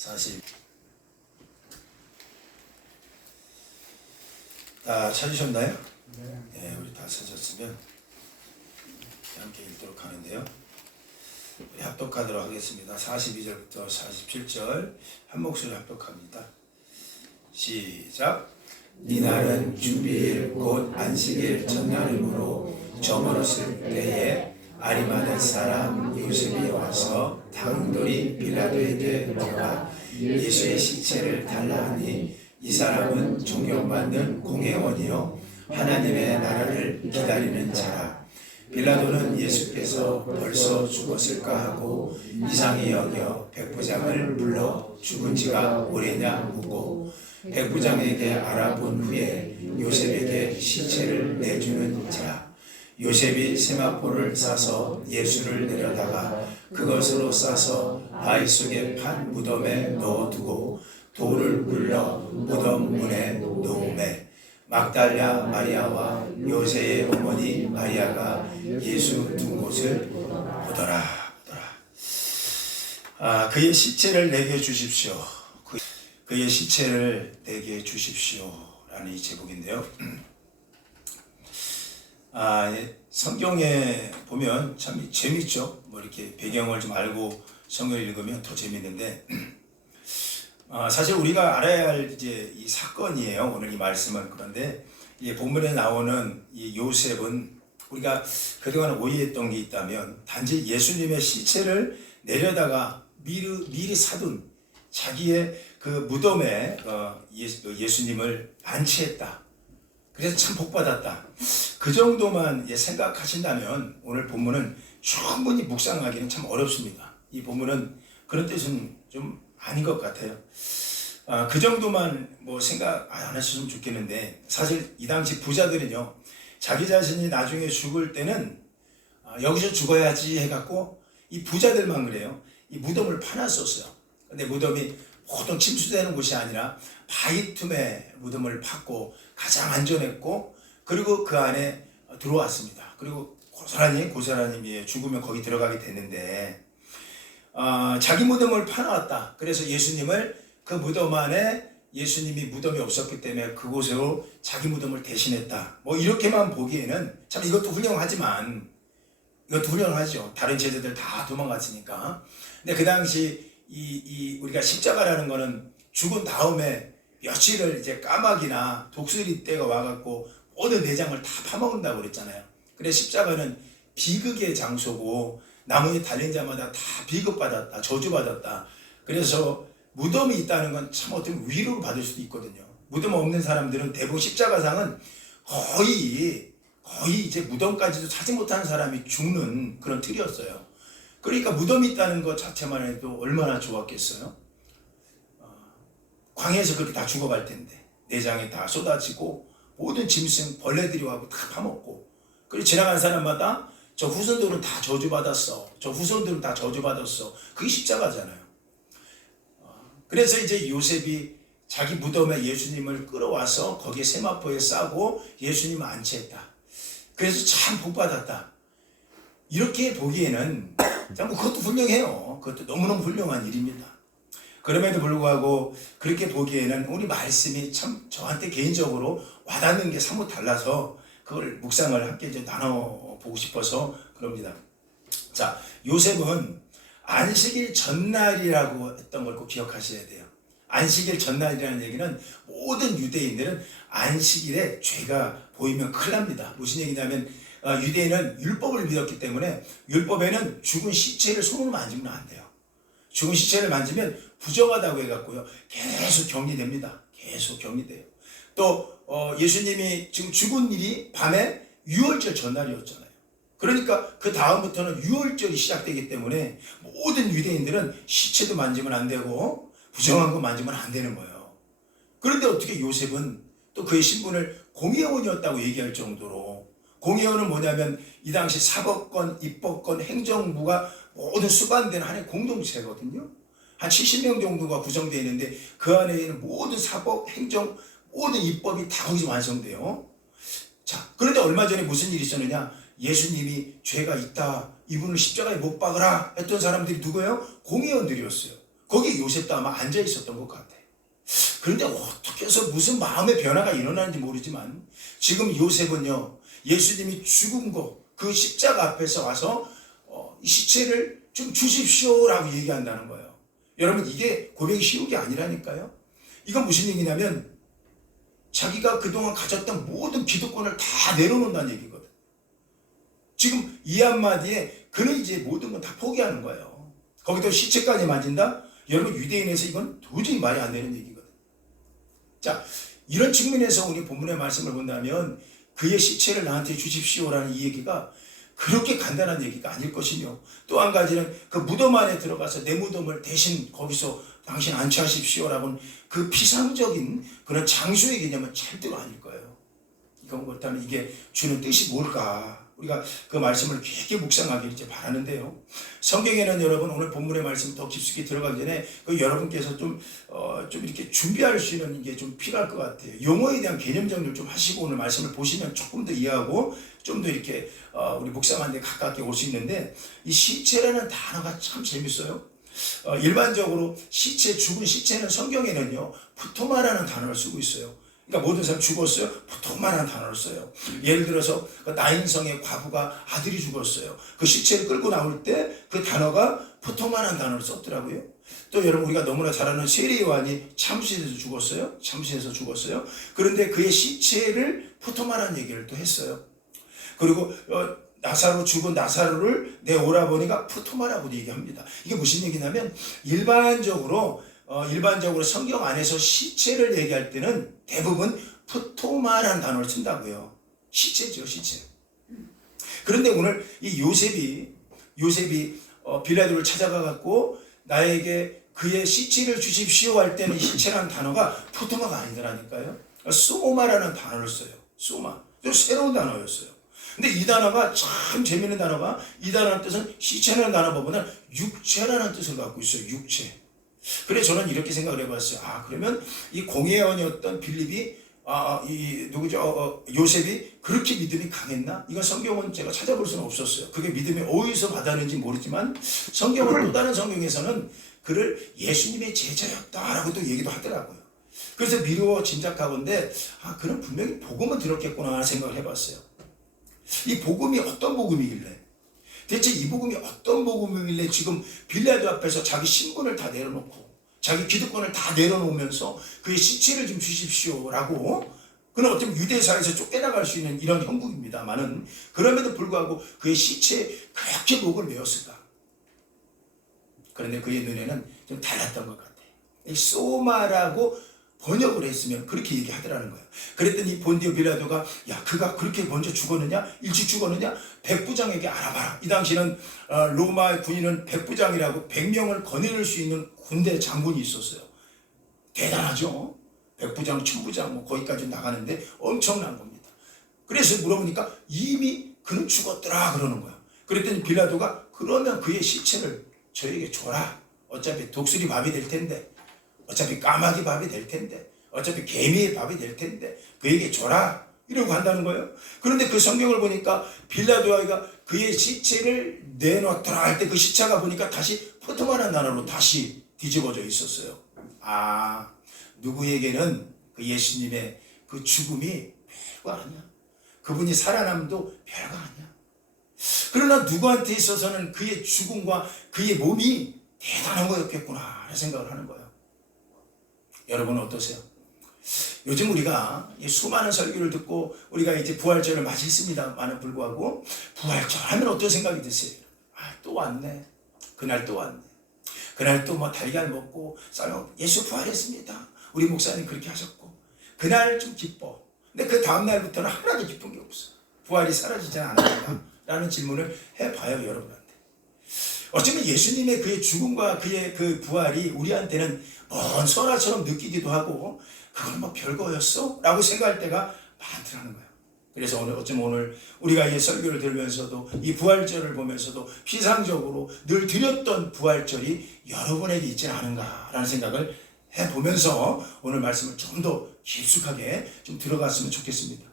40. 다 찾으셨나요? 네, 우리 다 찾았으면 함께 읽도록 하는데요. 우리 합독하도록 하겠습니다. 42절부터 47절 한 목소리 합독합니다. 시작. 이날은 주비일 곧 안식일 전날이므로 저물었을 때에 아리마대 사람 요셉이 와서 당돌이 빌라도에게 내가 예수의 시체를 달라 하니 이 사람은 존경받는 공회원이요 하나님의 나라를 기다리는 자라. 빌라도는 예수께서 벌써 죽었을까 하고 이상히 여겨 백부장을 불러 죽은 지가 오래냐 묻고 백부장에게 알아본 후에 요셉에게 시체를 내주는 자라. 요셉이 세마포를 싸서 예수를 내려다가 그것으로 싸서 바위 속에 판 무덤에 넣어두고 돌을 굴러 무덤 문에 놓음에 막달라 마리아와 요새의 어머니 마리아가 예수 둔 곳을 보더라. 그의 시체를 내게 주십시오. 그의 시체를 내게 주십시오. 라는 이 제목인데요. 성경에 보면 참 재밌죠. 뭐 이렇게 배경을 좀 알고 성경을 읽으면 더 재밌는데, 사실 우리가 알아야 할 이제 이 사건이에요. 오늘 이 말씀은. 그런데 이 본문에 나오는 이 요셉은 우리가 그동안 오해했던 게 있다면 단지 예수님의 시체를 내려다가 미리 사둔 자기의 그 무덤에 예수님을 안치했다. 그래서 참 복받았다. 그 정도만 생각하신다면 오늘 본문은 충분히 묵상하기는 참 어렵습니다. 이 본문은 그런 뜻은 좀 아닌 것 같아요. 그 정도만 뭐 생각 안 하셨으면 좋겠는데, 사실 이 당시 부자들은요, 자기 자신이 나중에 죽을 때는 여기서 죽어야지 해갖고 이 부자들만 그래요. 이 무덤을 파놨었어요. 근데 무덤이 보통 침수되는 곳이 아니라 바위 틈에 무덤을 팠고 가장 안전했고, 그리고 그 안에 들어왔습니다. 그리고 고스란히 죽으면 거기 들어가게 됐는데, 자기 무덤을 파놨다. 그래서 예수님을 그 무덤 안에, 예수님이 무덤이 없었기 때문에 그곳으로 자기 무덤을 대신했다. 뭐 이렇게만 보기에는 참 이것도 훌륭하지만, 이것도 훌륭하죠. 다른 제자들 다 도망갔으니까. 근데 그 당시 우리가 십자가라는 거는 죽은 다음에 며칠을 이제 까마귀나 독수리 떼가 와갖고 모든 내장을 다 파먹는다고 그랬잖아요. 그래서 십자가는 비극의 장소고 나무에 달린 자마다 다 비극받았다, 저주받았다. 그래서 무덤이 있다는 건 참 어떤 위로를 받을 수도 있거든요. 무덤 없는 사람들은 대부분 십자가상은 거의 이제 무덤까지도 찾지 못하는 사람이 죽는 그런 틀이었어요. 그러니까 무덤이 있다는 것 자체만 해도 얼마나 좋았겠어요. 광야에서 그렇게 다 죽어갈 텐데 내장이 다 쏟아지고 모든 짐승 벌레들이 와고 다 파먹고, 그리고 지나간 사람마다 저 후손들은 다 저주받았어, 저 후손들은 다 저주받았어. 그게 십자가잖아요. 그래서 이제 요셉이 자기 무덤에 예수님을 끌어와서 거기에 세마포에 싸고 예수님을 안치했다. 그래서 참 복받았다. 이렇게 보기에는 그것도 훌륭해요. 그것도 너무너무 훌륭한 일입니다. 그럼에도 불구하고 그렇게 보기에는 우리 말씀이 참 저한테 개인적으로 와닿는 게 사뭇 달라서 그걸 묵상을 함께 이제 나눠보고 싶어서 그럽니다. 자, 요셉은 안식일 전날이라고 했던 걸 꼭 기억하셔야 돼요. 안식일 전날이라는 얘기는 모든 유대인들은 안식일에 죄가 보이면 큰일 납니다. 무슨 얘기냐면 유대인은 율법을 믿었기 때문에 율법에는 죽은 시체를 손으로 만지면 안 돼요. 죽은 시체를 만지면 부정하다고 해갖고요, 계속 격리됩니다. 계속 격리돼요. 또 예수님이 지금 죽은 일이 밤에 유월절 전날이었잖아요. 그러니까 그 다음부터는 유월절이 시작되기 때문에 모든 유대인들은 시체도 만지면 안 되고 부정한 거 만지면 안 되는 거예요. 그런데 어떻게 요셉은 또 그의 신분을 공회원이었다고 얘기할 정도로, 공회원은 뭐냐면 이 당시 사법권, 입법권, 행정부가 모든 수반된 하나의 공동체거든요. 한 70명 정도가 구성되어 있는데 그 안에 있는 모든 사법, 행정, 모든 입법이 다 거기서 완성돼요. 자, 그런데 얼마 전에 무슨 일이 있었느냐? 예수님이 죄가 있다, 이분을 십자가에 못 박으라 했던 사람들이 누구예요? 공회원들이었어요. 거기 요셉도 아마 앉아 있었던 것 같아. 그런데 어떻게 해서 무슨 마음의 변화가 일어나는지 모르지만 지금 요셉은요, 예수님이 죽은 그 십자가 앞에서 와서 이 시체를 좀 주십시오라고 얘기한다는 거예요. 여러분, 이게 고백이 쉬운 게 아니라니까요. 이건 무슨 얘기냐면 자기가 그동안 가졌던 모든 기득권을 다 내려놓는다는 얘기거든. 지금 이 한마디에 그는 이제 모든 건 다 포기하는 거예요. 거기도 시체까지 만진다? 여러분, 유대인에서 이건 도저히 말이 안 되는 얘기거든. 자, 이런 측면에서 우리 본문의 말씀을 본다면 그의 시체를 나한테 주십시오라는 이 얘기가 그렇게 간단한 얘기가 아닐 것이며, 또 한 가지는 그 무덤 안에 들어가서 내 무덤을 대신 거기서 당신 안치하십시오라고는 그 피상적인 그런 장소의 개념은 절대로 아닐 거예요. 이건 그렇다면 이게 주는 뜻이 뭘까? 우리가 그 말씀을 깊게 묵상하길 이제 바라는데요. 성경에는 여러분, 오늘 본문의 말씀 더 깊숙이 들어가기 전에 그 여러분께서 좀 이렇게 준비할 수 있는 게 좀 필요할 것 같아요. 용어에 대한 개념 정리를 좀 하시고 오늘 말씀을 보시면 조금 더 이해하고 좀 더 이렇게 우리 묵상하는 데 가깝게 올 수 있는데, 이 시체라는 단어가 참 재밌어요. 일반적으로 죽은 시체는 성경에는요, 푸토마라는 단어를 쓰고 있어요. 그러니까 모든 사람 죽었어요? 푸토마라는 단어를 써요. 예를 들어서 그 나인성의 과부가 아들이 죽었어요. 그 시체를 끌고 나올 때 그 단어가 푸토마라는 단어를 썼더라고요. 또 여러분, 우리가 너무나 잘 아는 세례 요한이 참수에서 죽었어요. 참수에서 죽었어요. 그런데 그의 시체를 푸토마라는 얘기를 또 했어요. 그리고 죽은 나사로를 내 오라버니가 푸토마라고 얘기합니다. 이게 무슨 얘기냐면 일반적으로 성경 안에서 시체를 얘기할 때는 대부분 푸토마라는 단어를 쓴다고요. 시체죠, 시체. 그런데 오늘 이 요셉이 빌라도를 찾아가 갖고 나에게 그의 시체를 주십시오 할 때는 이 시체라는 단어가 푸토마가 아니더라니까요. 소마라는 단어를 써요. 소마. 좀 새로운 단어였어요. 근데 이 단어가 참 재미있는 단어가, 이 단어의 뜻은 시체라는 단어보다는 육체라는 뜻을 갖고 있어요. 육체. 그래서 저는 이렇게 생각을 해봤어요. 그러면 이 공회원이었던 빌립이 요셉이 그렇게 믿음이 강했나? 이건 성경은 제가 찾아볼 수는 없었어요. 그게 믿음이 어디서 받았는지 모르지만 성경은 또 다른 성경에서는 그를 예수님의 제자였다라고 또 얘기도 하더라고요. 그래서 미루어 짐작하건대 그는 분명히 복음을 들었겠구나 생각을 해봤어요. 이 복음이 어떤 복음이길래, 대체 이 복음이 어떤 복음이길래 지금 빌라도 앞에서 자기 신분을 다 내려놓고 자기 기득권을 다 내려놓으면서 그의 시체를 좀 주십시오라고, 그는 어쩌면 유대사에서 쫓겨나갈 수 있는 이런 형국입니다만은 그럼에도 불구하고 그의 시체에 그렇게 목을 메었을까? 그런데 그의 눈에는 좀 달랐던 것 같아요. 이 소마라고 번역을 했으면 그렇게 얘기하더라는 거예요. 그랬더니 본디오 빌라도가 그가 그렇게 먼저 죽었느냐? 일찍 죽었느냐? 백부장에게 알아봐라. 이 당시는 로마의 군인은 백부장이라고 100명을 거느릴 수 있는 군대 장군이 있었어요. 대단하죠? 백부장, 천부장 거기까지 나가는데 엄청난 겁니다. 그래서 물어보니까 이미 그는 죽었더라 그러는 거야. 그랬더니 빌라도가 그러면 그의 시체를 저에게 줘라. 어차피 독수리 밥이 될 텐데, 어차피 까마귀 밥이 될 텐데, 어차피 개미의 밥이 될 텐데 그에게 줘라 이러고 한다는 거예요. 그런데 그 성경을 보니까 빌라도가 그의 시체를 내놓더라 할 때 그 시체가 보니까 다시 푸토마라는 단어로 다시 뒤집어져 있었어요. 누구에게는 그 예수님의 그 죽음이 별거 아니야. 그분이 살아남도 별거 아니야. 그러나 누구한테 있어서는 그의 죽음과 그의 몸이 대단한 거였겠구나 생각을 하는 거예요. 여러분은 어떠세요? 요즘 우리가 수많은 설교를 듣고 우리가 이제 부활절을 맞이했습니다만은 불구하고 부활절 하면 어떤 생각이 드세요? 또 왔네. 그날 또 왔네. 그날 또 달걀 먹고 쌀먹고 예수 부활했습니다. 우리 목사님 그렇게 하셨고 그날 좀 기뻐. 근데 그 다음날부터는 하나도 기쁜 게 없어. 부활이 사라지지 않았나? 라는 질문을 해봐요, 여러분한테. 어쩌면 예수님의 그의 죽음과 그의 그 부활이 우리한테는 먼 설화처럼 느끼기도 하고 그건 별거였어? 라고 생각할 때가 많더라는 거예요. 그래서 어쩌면 오늘 우리가 이 설교를 들으면서도 이 부활절을 보면서도 피상적으로 늘 드렸던 부활절이 여러분에게 있지는 않은가라는 생각을 해보면서 오늘 말씀을 좀 더 깊숙하게 좀 들어갔으면 좋겠습니다.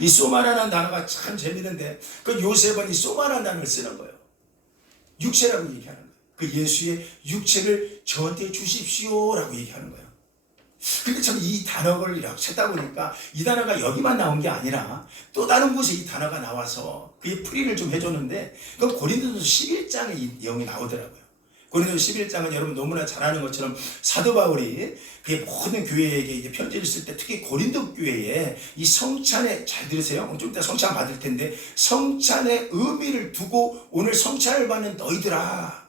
이 소마라는 단어가 참 재밌는데 그 요셉은 이 소마라는 단어를 쓰는 거예요. 육체라고 얘기하는 거예요. 그 예수의 육체를 저한테 주십시오라고 얘기하는 거예요. 근데 참 이 단어를 이렇게 찾다 보니까 이 단어가 여기만 나온 게 아니라 또 다른 곳에 이 단어가 나와서 그의 풀이를 좀 해줬는데 그 고린도서 11장에 이 내용이 나오더라고요. 고린도서 11장은 여러분 너무나 잘 아는 것처럼 사도 바울이 그의 모든 교회에게 이제 편지를 쓸 때 특히 고린도 교회에 이 성찬에 잘 들으세요. 좀 이따 성찬 받을 텐데 성찬의 의미를 두고 오늘 성찬을 받는 너희들아,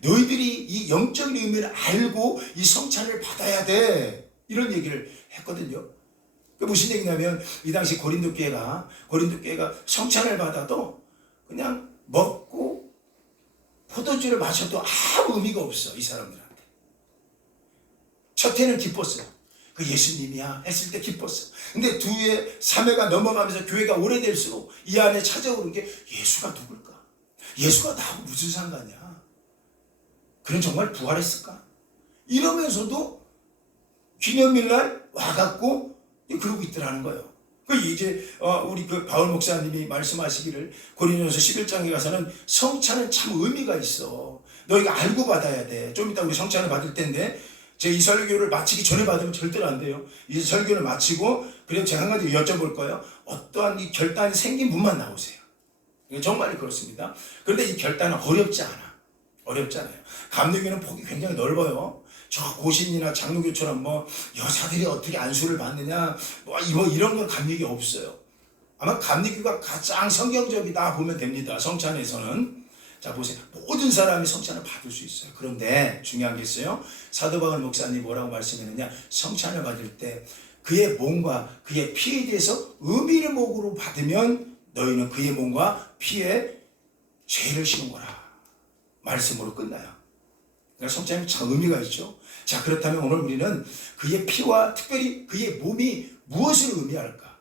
너희들이 이 영적인 의미를 알고 이 성찬을 받아야 돼. 이런 얘기를 했거든요. 그 무슨 얘기냐면 이 당시 고린도 교회가 성찬을 받아도 그냥 먹고 포도주를 마셔도 아무 의미가 없어. 이 사람들한테. 첫 해는 기뻤어요. 그 예수님이야 했을 때 기뻤어. 근데 두 해, 3회가 넘어가면서 교회가 오래될수록 이 안에 찾아오는 게 예수가 누굴까? 예수가 나하고 무슨 상관이야? 그는 정말 부활했을까? 이러면서도 기념일날 와갖고 그러고 있더라는 거예요. 그 이제 우리 그 바울 목사님이 말씀하시기를 고린도서 11장에 가서는 성찬은 참 의미가 있어. 너희가 알고 받아야 돼. 좀 이따 우리 성찬을 받을 텐데 제 이 설교를 마치기 전에 받으면 절대로 안 돼요. 이 설교를 마치고 그래서 제가 한 가지 여쭤볼 거예요. 어떠한 이 결단이 생긴 분만 나오세요. 정말 그렇습니다. 그런데 이 결단은 어렵지 않아요. 감리교는 폭이 굉장히 넓어요. 저 고신이나 장로교처럼 뭐 여자들이 어떻게 안수를 받느냐 뭐 이런 건 감리교 없어요. 아마 감리교가 가장 성경적이다 보면 됩니다. 성찬에서는. 자 보세요. 모든 사람이 성찬을 받을 수 있어요. 그런데 중요한 게 있어요. 사도 바울 목사님이 뭐라고 말씀했느냐. 성찬을 받을 때 그의 몸과 그의 피에 대해서 의미를 목으로 받으면 너희는 그의 몸과 피에 죄를 씌운 거라. 말씀으로 끝나요. 그러니까 성찬이 참 의미가 있죠. 자 그렇다면 오늘 우리는 그의 피와 특별히 그의 몸이 무엇을 의미할까?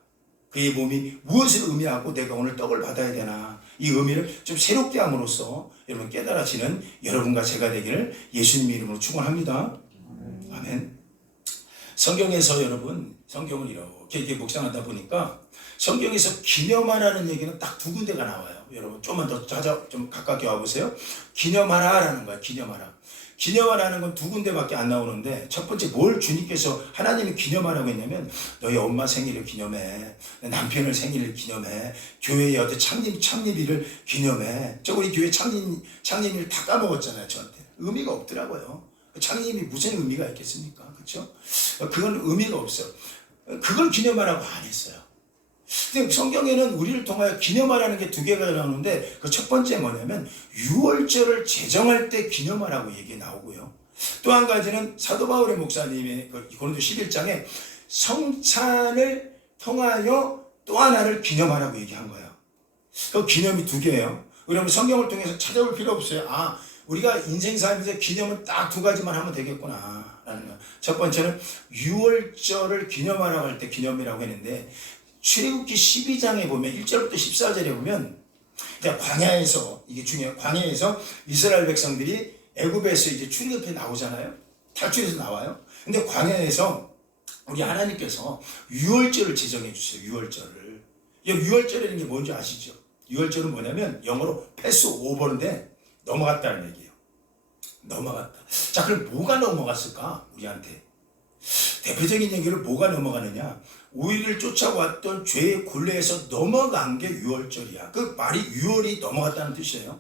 그의 몸이 무엇을 의미하고 내가 오늘 떡을 받아야 되나? 이 의미를 좀 새롭게 함으로써 여러분 깨달아지는 여러분과 제가 되기를 예수님 이름으로 축원합니다. 아멘. 성경에서 여러분 성경을 이렇게 묵상하다 보니까 성경에서 기념하라는 얘기는 딱 두 군데가 나와요. 여러분 좀만 더 좀 가깝게 와보세요. 기념하라라는 거야. 기념하라는 건 두 군데밖에 안 나오는데 첫 번째 뭘 주님께서 하나님이 기념하라고 했냐면 너희 엄마 생일을 기념해, 남편을 생일을 기념해, 교회의 어떤 창립일을 기념해. 저 우리 교회 창립일 다 까먹었잖아요. 저한테 의미가 없더라고요. 창립이 무슨 의미가 있겠습니까? 그렇죠? 그건 의미가 없어요. 그걸 기념하라고 안 했어요. 성경에는 우리를 통하여 기념하라는 게 두 개가 나오는데 그 첫 번째 뭐냐면 유월절을 제정할 때 기념하라고 얘기 나오고요. 또 한 가지는 사도 바울의 목사님의 고린도 11장에 성찬을 통하여 또 하나를 기념하라고 얘기한 거예요. 그 기념이 두 개예요. 그러면 성경을 통해서 찾아볼 필요 없어요. 아, 우리가 인생 살면서 기념은 딱 두 가지만 하면 되겠구나 라는 거예요. 첫 번째는 유월절을 기념하라고 할 때 기념이라고 했는데 출애굽기 12장에 보면 1절부터 14절에 보면 광야에서 이게 중요해요. 광야에서 이스라엘 백성들이 애굽에서 이제 출애굽해 나오잖아요. 탈출해서 나와요. 근데 광야에서 우리 하나님께서 유월절을 제정해 주세요. 유월절을. 유월절이라는 게 뭔지 아시죠? 유월절은 뭐냐면 영어로 패스 오버인데 넘어갔다는 얘기예요. 넘어갔다. 자, 그럼 뭐가 넘어갔을까? 우리한테. 대표적인 얘기를 뭐가 넘어가느냐? 우리를 쫓아왔던 죄의 굴레에서 넘어간 게 유월절이야. 그 말이 유월이 넘어갔다는 뜻이에요.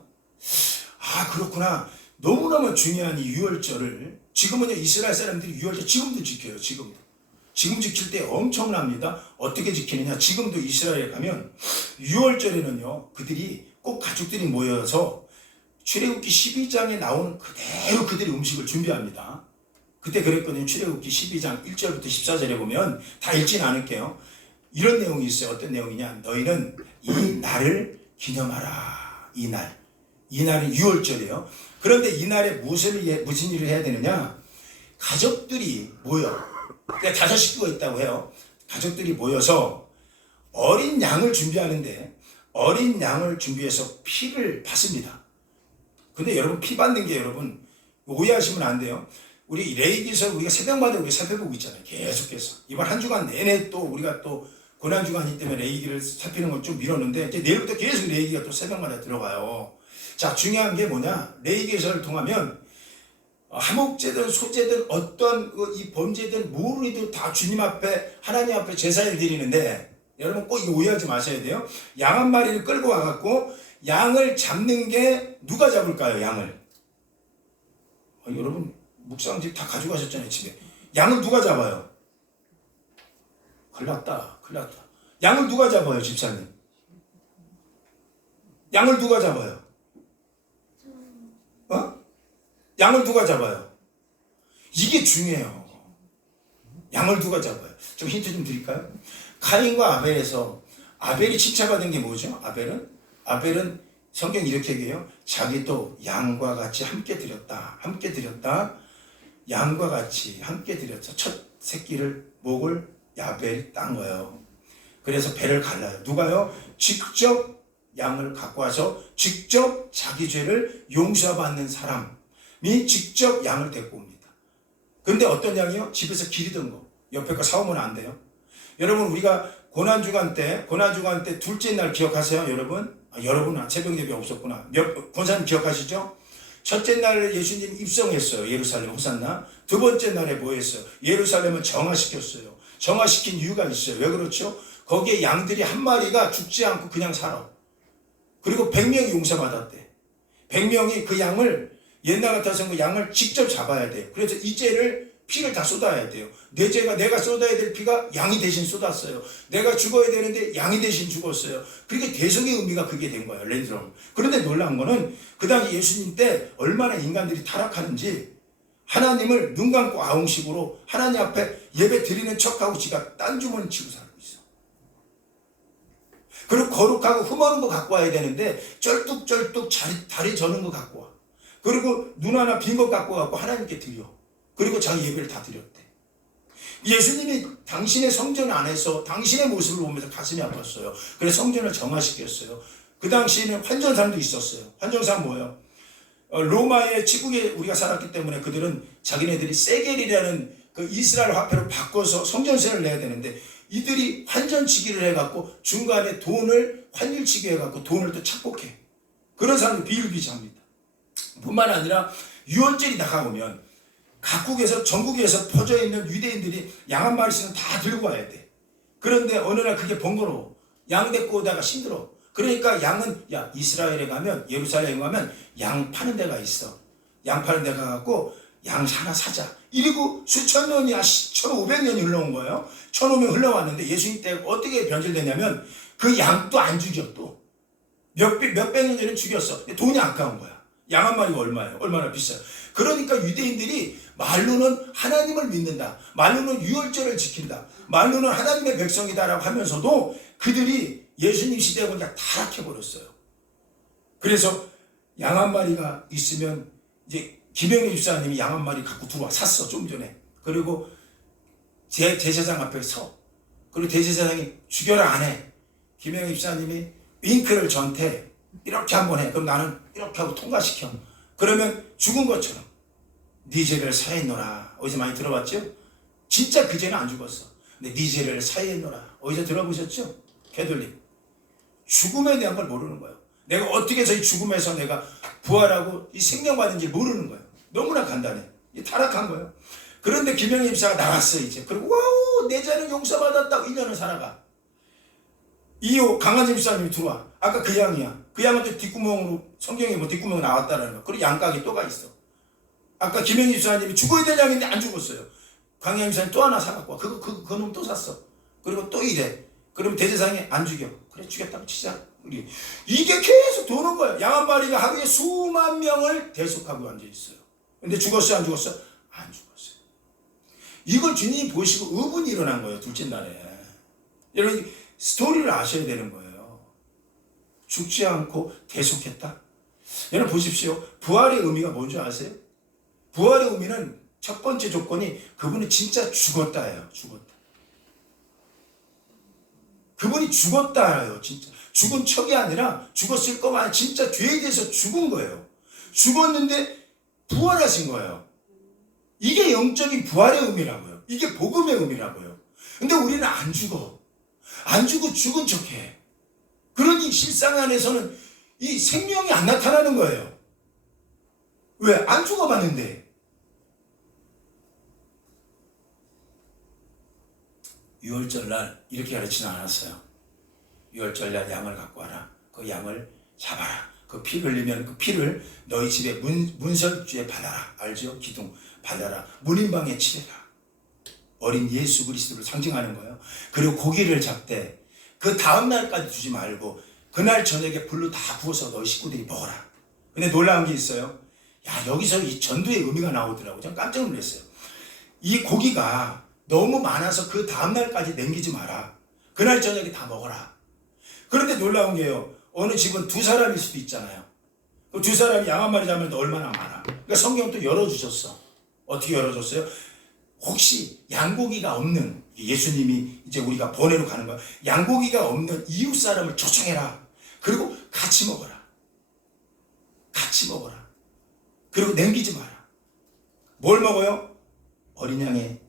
아, 그렇구나. 너무너무 중요한 이 유월절을 지금은요 이스라엘 사람들이 유월절 지금도 지켜요. 지금 지킬 때 엄청납니다. 어떻게 지키느냐? 지금도 이스라엘에 가면 유월절에는요 그들이 꼭 가족들이 모여서 출애굽기 12장에 나오는 그대로 그들이 음식을 준비합니다. 그때 그랬거든요. 출애굽기 12장 1절부터 14절에 보면 다 읽진 않을게요. 이런 내용이 있어요. 어떤 내용이냐? 너희는 이 날을 기념하라. 이 날은 유월절이에요. 그런데 이 날에 무슨 일을 해야 되느냐? 가족들이 모여. 그러니까 5식구가 있다고 해요. 가족들이 모여서 어린 양을 준비하는데 어린 양을 준비해서 피를 받습니다. 근데 여러분 피 받는 게 여러분 오해하시면 안 돼요. 우리 레이기에서 우리가 새벽마다 우리 살펴보고 있잖아요. 계속해서. 이번 한 주간 내내 또 우리가 또 고난주간이기 때문에 레이기를 살피는 걸 좀 미뤘는데 이제 내일부터 계속 레이기가 또 새벽마다 들어가요. 자, 중요한 게 뭐냐? 레위기서를 통하면 하목제든 소제든 어떤 이 범죄든 뭐로든 다 주님 앞에 하나님 앞에 제사를 드리는데 여러분 꼭 이거 오해하지 마셔야 돼요. 양 한 마리를 끌고 와갖고 양을 잡는 게 누가 잡을까요? 양을 여러분 묵상집 다 가져가셨잖아요. 집에 양을 누가 잡아요? 큰일 났다. 양을 누가 잡아요? 집사님 양을 누가 잡아요? 양을 누가 잡아요? 이게 중요해요. 양을 누가 잡아요? 좀 힌트 좀 드릴까요? 카인과 아벨에서 아벨이 칭찬받은 게 뭐죠? 아벨은 성경이 이렇게 얘기해요. 자기도 양과 같이 함께 드렸다. 양과 같이 함께 드렸죠. 첫 새끼를 목을 아벨이 딴 거예요. 그래서 배를 갈라요. 누가요? 직접 양을 갖고 와서 직접 자기 죄를 용서받는 사람이 직접 양을 데리고 옵니다. 그런데 어떤 양이요? 집에서 기르던 거. 옆에 거 사오면 안 돼요. 여러분 우리가 고난주간 때 둘째 날 기억하세요? 여러분은 새벽 예배 없었구나. 권사님 기억하시죠? 첫째 날 예수님 입성했어요. 예루살렘 호산나. 두 번째 날에 뭐 했어요? 예루살렘을 정화시켰어요. 정화시킨 이유가 있어요. 왜 그렇죠? 거기에 양들이 한 마리가 죽지 않고 그냥 살아. 그리고 100명이 용서받았대. 100명이 그 양을 옛날 같아서는 그 양을 직접 잡아야 돼요. 그래서 이 죄를 피를 다 쏟아야 돼요. 내 죄가 내가 쏟아야 될 피가 양이 대신 쏟았어요. 내가 죽어야 되는데 양이 대신 죽었어요. 그러니까 대속의 의미가 그게 된 거예요. 랜드롬. 그런데 놀라운 거는 그 당시 예수님 때 얼마나 인간들이 타락하는지 하나님을 눈 감고 아웅식으로 하나님 앞에 예배 드리는 척하고 지가 딴 주머니 치고 살고 있어. 그리고 거룩하고 흠없는 거 갖고 와야 되는데 쩔뚝쩔뚝 다리 저는 거 갖고 와. 그리고 눈 하나 빈 것 갖고 와서 하나님께 드려. 그리고 자기 예배를 다 드렸대. 예수님이 당신의 성전 안에서 당신의 모습을 보면서 가슴이 아팠어요. 그래서 성전을 정화시켰어요. 그 당시에는 환전상도 있었어요. 환전상 뭐예요? 로마의 지국에 우리가 살았기 때문에 그들은 자기네들이 세겔이라는 그 이스라엘 화폐로 바꿔서 성전세를 내야 되는데 이들이 환전치기를 해갖고 중간에 돈을 환율치기 해갖고 돈을 또 착복해. 그런 사람이 비일비재합니다. 뿐만 아니라 유월절이 다가오면 각국에서 전국에서 퍼져 있는 유대인들이 양 한 마리씩은 다 들고 와야 돼. 그런데 어느 날 그게 번거로워. 양 데리고 오다가 힘들어. 그러니까 양은 이스라엘에 가면 예루살렘에 가면 양 파는 데가 있어. 양 파는 데 가갖고 양 하나 사자. 이러고 수천 년이 1500년이 흘러온 거예요. 1500년 흘러왔는데 예수님 때 어떻게 변질되냐면 그 양도 안 죽여 또. 몇백 년 전에 죽였어. 돈이 아까운 거야. 양 한 마리가 얼마예요? 얼마나 비싸요? 그러니까 유대인들이 말로는 하나님을 믿는다. 말로는 유월절을 지킨다. 말로는 하나님의 백성이다라고 하면서도 그들이 예수님 시대에 보니까 타락해버렸어요. 그래서 양 한 마리가 있으면 이제 김영희 집사님이 양 한 마리 갖고 들어와 샀어 좀 전에. 그리고 제사장 앞에 서. 그리고 대제사장이 죽여라 안 해. 김영희 집사님이 윙크를 전태 이렇게 한번 해. 그럼 나는 이렇게 하고 통과시켜. 그러면 죽은 것처럼 네 죄를 사했노라. 어디서 많이 들어봤죠? 진짜 그 죄는 안 죽었어. 근데 네 죄를 사했노라. 어디서 들어보셨죠? 개돌림. 죽음에 대한 걸 모르는 거예요. 내가 어떻게 해서 이 죽음에서 내가 부활하고 이 생명받은지 모르는 거예요. 너무나 간단해. 타락한 거예요. 그런데 김영희 집사가 나갔어 이제. 그리고 와우 내 죄는 용서받았다고 1년을 살아가. 이호 강한진 집사님이 들어와. 아까 그 양이야. 그 양은 또 뒷구멍으로 성경에 뭐 뒷구멍 나왔다라는 거. 그리고 양각이 또가 있어. 아까 김영희 집사님이 죽어야 될 양인데 안 죽었어요. 강양 집사님 또 하나 사갖고 와. 그 놈 또 샀어. 그리고 또 이래. 그럼 대제사장이 안 죽여. 그래 죽였다고 치자. 우리 이게 계속 도는 거예요. 양 한 마리가 하루에 수만 명을 대속하고 앉아 있어요. 근데 죽었어요? 안 죽었어요? 안 죽었어요. 이걸 주님이 보시고 의분이 일어난 거예요. 둘째 날에. 여러분 스토리를 아셔야 되는 거예요. 죽지 않고 대속했다. 여러분 보십시오. 부활의 의미가 뭔지 아세요? 부활의 의미는 첫 번째 조건이 그분이 진짜 죽었다예요. 죽었다. 그분이 죽었다예요. 진짜. 죽은 척이 아니라 죽었을 거면 아니라 진짜 죄에 대해서 죽은 거예요. 죽었는데 부활하신 거예요. 이게 영적인 부활의 의미라고요. 이게 복음의 의미라고요. 근데 우리는 안 죽어. 안 죽고 죽은 척해. 그러니 실상 안에서는 이 생명이 안 나타나는 거예요. 왜? 안 죽어봤는데. 유월절날 이렇게 가르치지 않았어요. 유월절날 양을 갖고 와라. 그 양을 잡아라. 그 피를 흘리면 그 피를 너희 집에 문설주에 발라라. 알죠? 기둥 발라라. 문인방에 치래라. 어린 예수 그리스도를 상징하는 거예요. 그리고 고기를 잡되 그 다음날까지 두지 말고 그날 저녁에 불로 다 구워서 너희 식구들이 먹어라. 근데 놀라운 게 있어요. 야, 여기서 이 전도의 의미가 나오더라고요. 저는 깜짝 놀랐어요. 이 고기가 너무 많아서 그 다음날까지 남기지 마라. 그날 저녁에 다 먹어라. 그런데 놀라운 게요. 어느 집은 두 사람일 수도 있잖아요. 그 두 사람이 양 한 마리 잡으면 얼마나 많아. 그러니까 성경 또 열어주셨어. 어떻게 열어줬어요? 혹시 양고기가 없는, 예수님이 이제 우리가 번외로 가는 거야. 양고기가 없는 이웃 사람을 초청해라. 그리고 같이 먹어라. 같이 먹어라. 그리고 남기지 마라. 뭘 먹어요? 어린 양의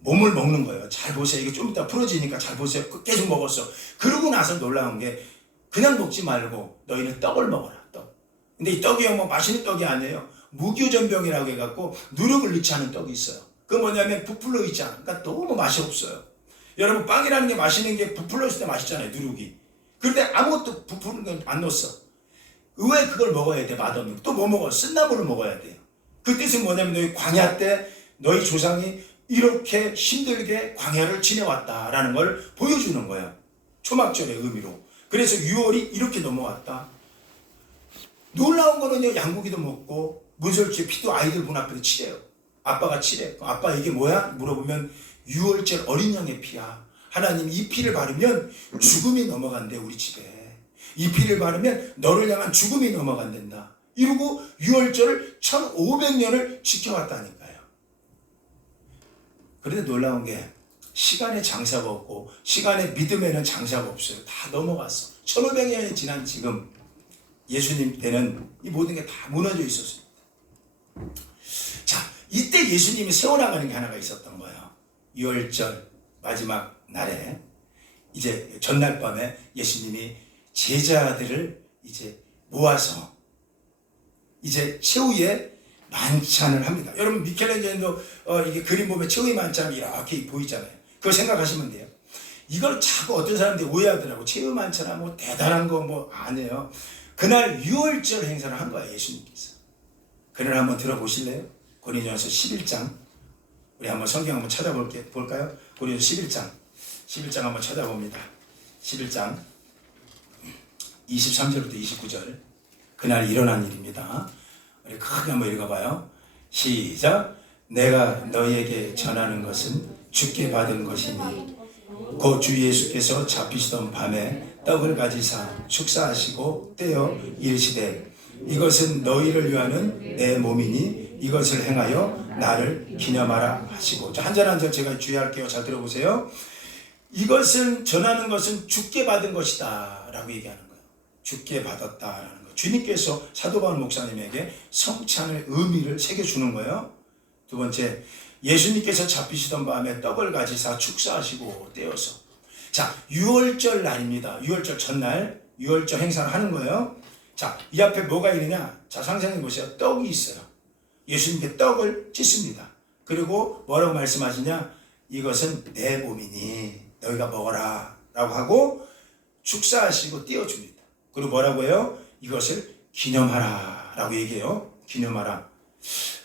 몸을 먹는 거예요. 잘 보세요. 이거 좀 이따 풀어지니까 잘 보세요. 계속 먹었어. 그러고 나서 놀라운 게 그냥 먹지 말고 너희는 떡을 먹어라. 떡. 근데 이 떡이 뭐 맛있는 떡이 아니에요. 무교전병이라고 해갖고 누룩을 넣지 않은 떡이 있어요. 그 뭐냐면 부풀러 있지 않아. 그러니까 너무 맛이 없어요. 여러분 빵이라는 게 맛있는 게 부풀러 있을 때 맛있잖아요. 누룩이. 그런데 아무것도 부풀는 건 안 넣었어. 왜 그걸 먹어야 돼? 맛없는. 또 뭐 먹어? 쓴나물을 먹어야 돼요. 그 뜻은 뭐냐면 너희 광야 때 너희 조상이 이렇게 힘들게 광야를 지내왔다라는 걸 보여주는 거예요. 초막절의 의미로. 그래서 6월이 이렇게 넘어왔다. 놀라운 거는요. 양고기도 먹고 문설주에 피도 아이들 문 앞에서 치래요. 아빠가 치래. 아빠 이게 뭐야? 물어보면 6월절 어린 양의 피야. 하나님 이 피를 바르면 죽음이 넘어간대 우리 집에. 이 피를 바르면 너를 향한 죽음이 넘어간단다. 이러고 6월절을 1500년을 지켜왔다니까요. 그런데 놀라운 게 시간에 장사가 없고 시간의 믿음에는 장사가 없어요. 다 넘어갔어. 1500년이 지난 지금 예수님 때는 이 모든 게 다 무너져 있었습니다. 자, 이때 예수님이 세워나가는 게 하나가 있었던 거예요. 6월절 마지막 날에 이제 전날 밤에 예수님이 제자들을 이제 모아서 이제 최후의 만찬을 합니다. 여러분 미켈란젤로 이게 그림 보면 최후의 만찬이 이렇게 보이잖아요. 그거 생각하시면 돼요. 이걸 자꾸 어떤 사람들이 오해하더라고. 최후의 만찬은 뭐 대단한 거 뭐 아니에요. 그날 6월절 행사를 한 거예요. 예수님께서. 그날 한번 들어보실래요? 고린도전서 11장. 우리 한번 성경 한번 찾아볼까요? 고린도전서 11장 한번 찾아봅니다. 11장 23절부터 29절. 그날 일어난 일입니다. 우리 크게 한번 읽어봐요. 시작. 내가 너희에게 전하는 것은 주께 받은 것이니 곧 주 예수께서 잡히시던 밤에 떡을 가지사 축사하시고 떼어 이르시되 이것은 너희를 위하는 내 몸이니 이것을 행하여 나를 기념하라 하시고. 한 절 한 절 제가 주의할게요. 잘 들어보세요. 이것은 전하는 것은 주께 받은 것이다 라고 얘기하는 거예요. 주께 받았다라는 거예요. 주님께서 사도 바울 목사님에게 성찬의 의미를 새겨주는 거예요. 두 번째, 예수님께서 잡히시던 밤에 떡을 가지사 축사하시고 떼어서. 자, 6월절 날입니다. 6월절 전날 6월절 행사를 하는 거예요. 자, 이 앞에 뭐가 있느냐? 자, 상상해 보세요. 떡이 있어요. 예수님께 떡을 찢습니다. 그리고 뭐라고 말씀하시냐? 이것은 내 몸이니 너희가 먹어라 라고 하고 축사하시고 띄워줍니다. 그리고 뭐라고 해요? 이것을 기념하라 라고 얘기해요. 기념하라.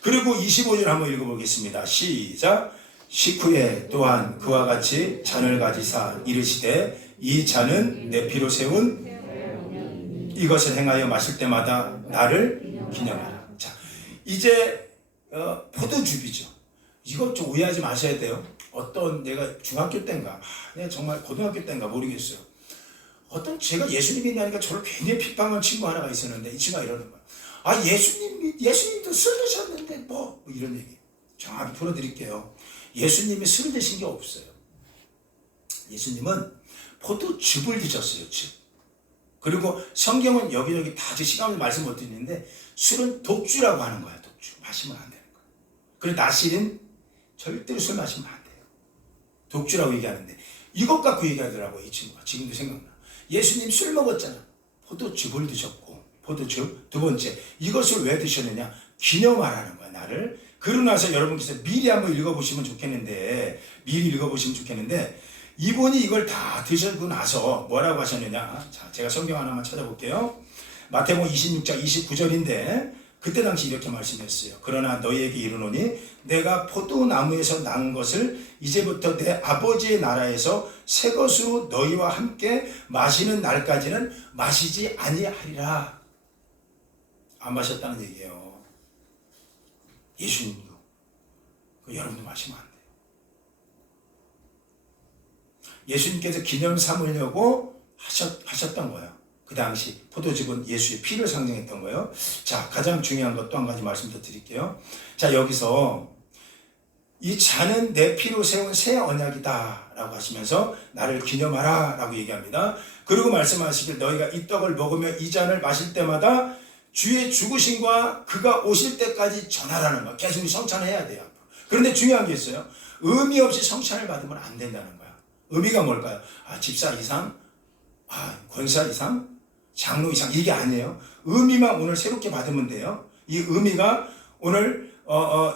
그리고 25절 한번 읽어보겠습니다. 시작. 식후에 또한 그와 같이 잔을 가지사 이르시되 이 잔은 내 피로 세운 이것을 행하여 마실 때마다 나를 기념하라. 자, 이제 포도주비죠. 이것 좀 오해하지 마셔야 돼요. 어떤 내가 중학교 때인가 내가 정말 고등학교 때인가 모르겠어요. 어떤 제가 예수님 믿냐니까 저를 굉장히 핍박한 친구 하나가 있었는데 이 친구가 이러는 거야. 아, 예수님도 술 드셨는데 뭐 이런 얘기. 정확히 풀어드릴게요. 예수님이 술 드신 게 없어요. 예수님은 포도즙을 드셨어요. 즙. 그리고 성경은 여기저기 다 제 시간을 말씀 못 드리는데 술은 독주라고 하는 거야. 독주. 마시면 안 되는 거야. 그리고 나실은 절대로 술 마시면 안 돼요. 독주라고 얘기하는데 이것 갖고 얘기하더라고요. 이 친구가. 지금도 생각나. 예수님 술 먹었잖아. 포도즙을 드셨고, 포도즙. 두 번째, 이것을 왜 드셨느냐? 기념하라는 거야, 나를. 그러고 나서 여러분께서 미리 한번 읽어보시면 좋겠는데, 이분이 이걸 다 드시고 나서 뭐라고 하셨느냐? 자, 제가 성경 하나만 찾아볼게요. 마태복음 26장 29절인데, 그때 당시 이렇게 말씀했어요. 그러나 너희에게 이르노니 내가 포도나무에서 난 것을 이제부터 내 아버지의 나라에서 새 것으로 너희와 함께 마시는 날까지는 마시지 아니하리라. 안 마셨다는 얘기예요. 예수님도. 여러분도 마시면 안 돼요. 예수님께서 기념 삼으려고 하셨던 거예요. 그 당시 포도즙은 예수의 피를 상징했던 거예요. 자, 가장 중요한 것 또 한 가지 말씀 더 드릴게요. 자, 여기서 이 잔은 내 피로 세운 새 언약이다 라고 하시면서 나를 기념하라 라고 얘기합니다. 그리고 말씀하시길 너희가 이 떡을 먹으며 이 잔을 마실 때마다 주의 죽으심과 그가 오실 때까지 전하라는 거. 계속 성찬해야 돼요. 그런데 중요한 게 있어요. 의미 없이 성찬을 받으면 안 된다는 거야. 의미가 뭘까요? 집사 이상, 권사 이상, 장로 이상, 이게 아니에요. 의미만 오늘 새롭게 받으면 돼요. 이 의미가 오늘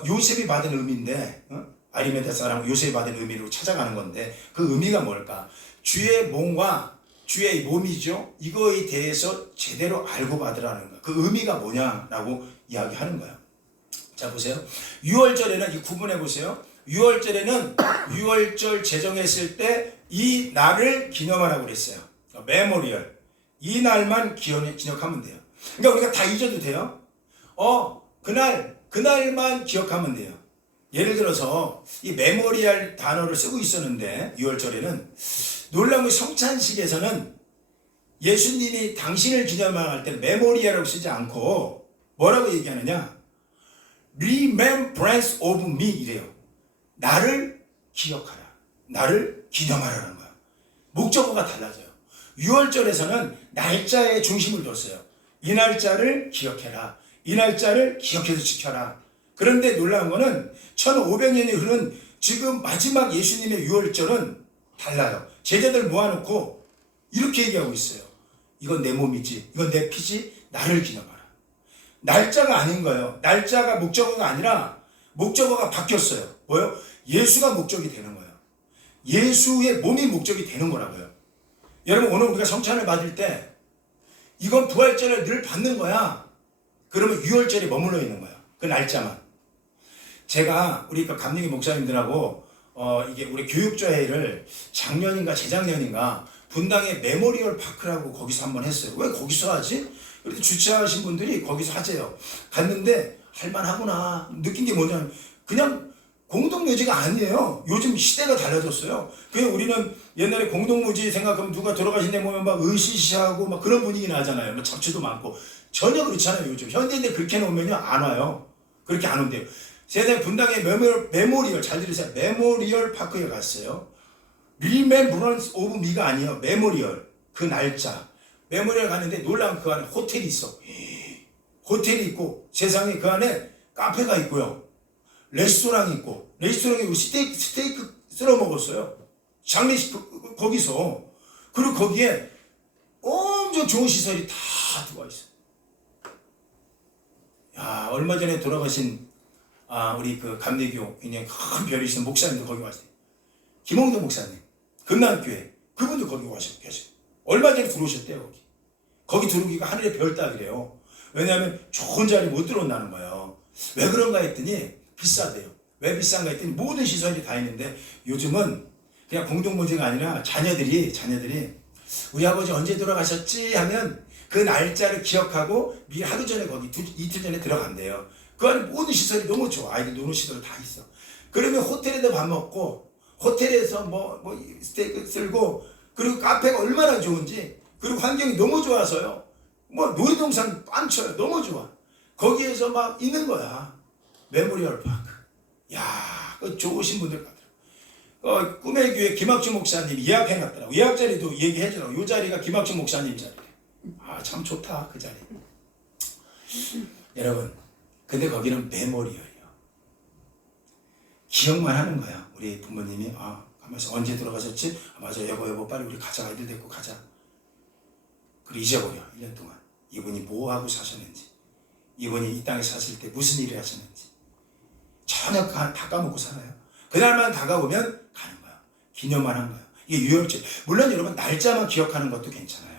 요셉이 받은 의미인데, 아리마대 사람 요셉이 받은 의미로 찾아가는 건데, 그 의미가 뭘까? 주의 몸과 주의 몸이죠. 이거에 대해서 제대로 알고 받으라는 거야. 그 의미가 뭐냐라고 이야기하는 거야. 자, 보세요. 유월절에는, 이 구분해 보세요. 유월절에는 유월절 제정했을 때 이 날을 기념하라고 그랬어요. 메모리얼. 이 날만 기억하면 돼요. 그러니까 우리가 다 잊어도 돼요. 그날만 기억하면 돼요. 예를 들어서 이 메모리얼 단어를 쓰고 있었는데, 유월절에는 놀라운 성찬식에서는 예수님이 당신을 기념할 때는 메모리얼이라고 쓰지 않고 뭐라고 얘기하느냐? Remembrance of me 이래요. 나를 기억하라. 나를 기념하라는 거야. 목적어가 달라져요. 유월절에서는 날짜에 중심을 뒀어요. 이 날짜를 기억해라. 이 날짜를 기억해서 지켜라. 그런데 놀라운 거는 1500년이 흐른 지금 마지막 예수님의 유월절은 달라요. 제자들 모아놓고 이렇게 얘기하고 있어요. 이건 내 몸이지, 이건 내 피지, 나를 기념하라. 날짜가 아닌 거예요. 날짜가 목적어가 아니라 목적어가 바뀌었어요. 뭐요? 예수가 목적이 되는 거예요. 예수의 몸이 목적이 되는 거라고요. 여러분, 오늘 우리가 성찬을 받을 때 이건 부활절을 늘 받는 거야. 그러면 유월절에 머물러 있는 거야. 그 날짜만. 제가 우리 감리교 목사님들하고 이게 우리 교육조회를 작년인가 재작년인가 분당의 메모리얼 파크라고 거기서 한번 했어요. 왜 거기서 하지? 그래도 주최하신 분들이 거기서 하재요. 갔는데 할만하구나 느낀 게 뭐냐면 그냥 공동묘지가 아니에요. 요즘 시대가 달라졌어요. 그냥 우리는 옛날에 공동묘지 생각하면 누가 돌아가신 데 보면 막 으시시하고 막 그런 분위기 나잖아요. 막 잡초도 많고. 전혀 그렇지 않아요. 요즘 현대인데 그렇게 놓으면요 안 와요. 그렇게 안 온대요. 세상에 분당의 메모리얼, 잘 들으세요. 메모리얼 파크에 갔어요. Remembrance of me가 아니에요. 메모리얼. 그 날짜. 메모리얼 갔는데 놀라운 그 안에 호텔이 있어. 호텔이 있고 세상에 그 안에 카페가 있고요. 레스토랑이 있고, 레스토랑에 스테이크 썰어 먹었어요. 장례식 거기서. 그리고 거기에 엄청 좋은 시설이 다 들어와 있어요. 야, 얼마 전에 돌아가신 우리 그 감리교 굉장히 큰 별이신 목사님도 거기 왔어요. 김홍도 목사님, 금남교회 그분도 거기 계세요. 얼마 전에 들어오셨대요. 거기 들어오기가 하늘의 별 따기래요. 왜냐하면 좋은 자리 못 들어온다는 거예요. 왜 그런가 했더니 비싸대요. 왜 비싼가 했더니 모든 시설이 다 있는데 요즘은 그냥 공동묘지가 아니라 자녀들이 우리 아버지 언제 돌아가셨지 하면 그 날짜를 기억하고 미리 하루 전에 거기 이틀 전에 들어간대요. 그 안에 모든 시설이 너무 좋아. 아이들 노는 시설 다 있어. 그러면 호텔에서 밥 먹고 호텔에서 뭐 스테이크 쓸고 그리고 카페가 얼마나 좋은지 그리고 환경이 너무 좋아서요. 뭐 놀이동산 빵 쳐요. 너무 좋아. 거기에서 막 있는 거야. 메모리얼 파크. 야, 그 좋으신 분들 가더라고. 꿈의 교회 김학주 목사님 예약해놨더라고. 예약 자리도 얘기해주라고. 이 자리가 김학주 목사님 자리래. 참 좋다, 그 자리. 여러분, 근데 거기는 메모리얼이요. 기억만 하는 거야. 우리 부모님이, 가면서 언제 돌아가셨지? 맞아, 여보, 빨리 우리 가자. 아이들 데리고 가자. 그리고 잊어버려. 1년 동안 이분이 뭐 하고 사셨는지, 이분이 이 땅에 사실 때 무슨 일을 하셨는지 전혀 다 까먹고 살아요. 그날만 다가오면 가는 거야. 기념만 한 거야. 이게 유월절. 물론 여러분 날짜만 기억하는 것도 괜찮아요.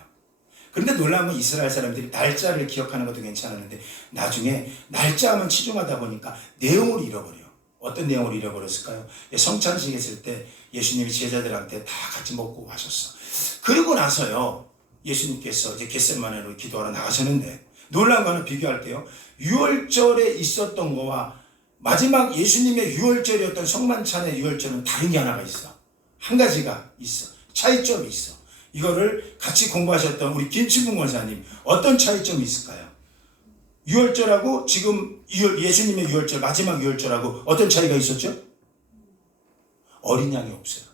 그런데 놀라운 건 이스라엘 사람들이 날짜를 기억하는 것도 괜찮았는데 나중에 날짜만 치중하다 보니까 내용을 잃어버려. 어떤 내용을 잃어버렸을까요? 성찬식 했을 때 예수님이 제자들한테 다 같이 먹고 가셨어. 그러고 나서요, 예수님께서 이제 겟세마네로 기도하러 나가셨는데, 놀라운 거는 비교할게요. 유월절에 있었던 거와 마지막 예수님의 유월절이었던 성만찬의 유월절은 다른 게 하나가 있어. 한 가지가 있어. 차이점이 있어. 이거를 같이 공부하셨던 우리 김치붕 원사님, 어떤 차이점이 있을까요? 유월절하고 지금 예수님의 유월절, 마지막 유월절하고 어떤 차이가 있었죠? 어린 양이 없어요.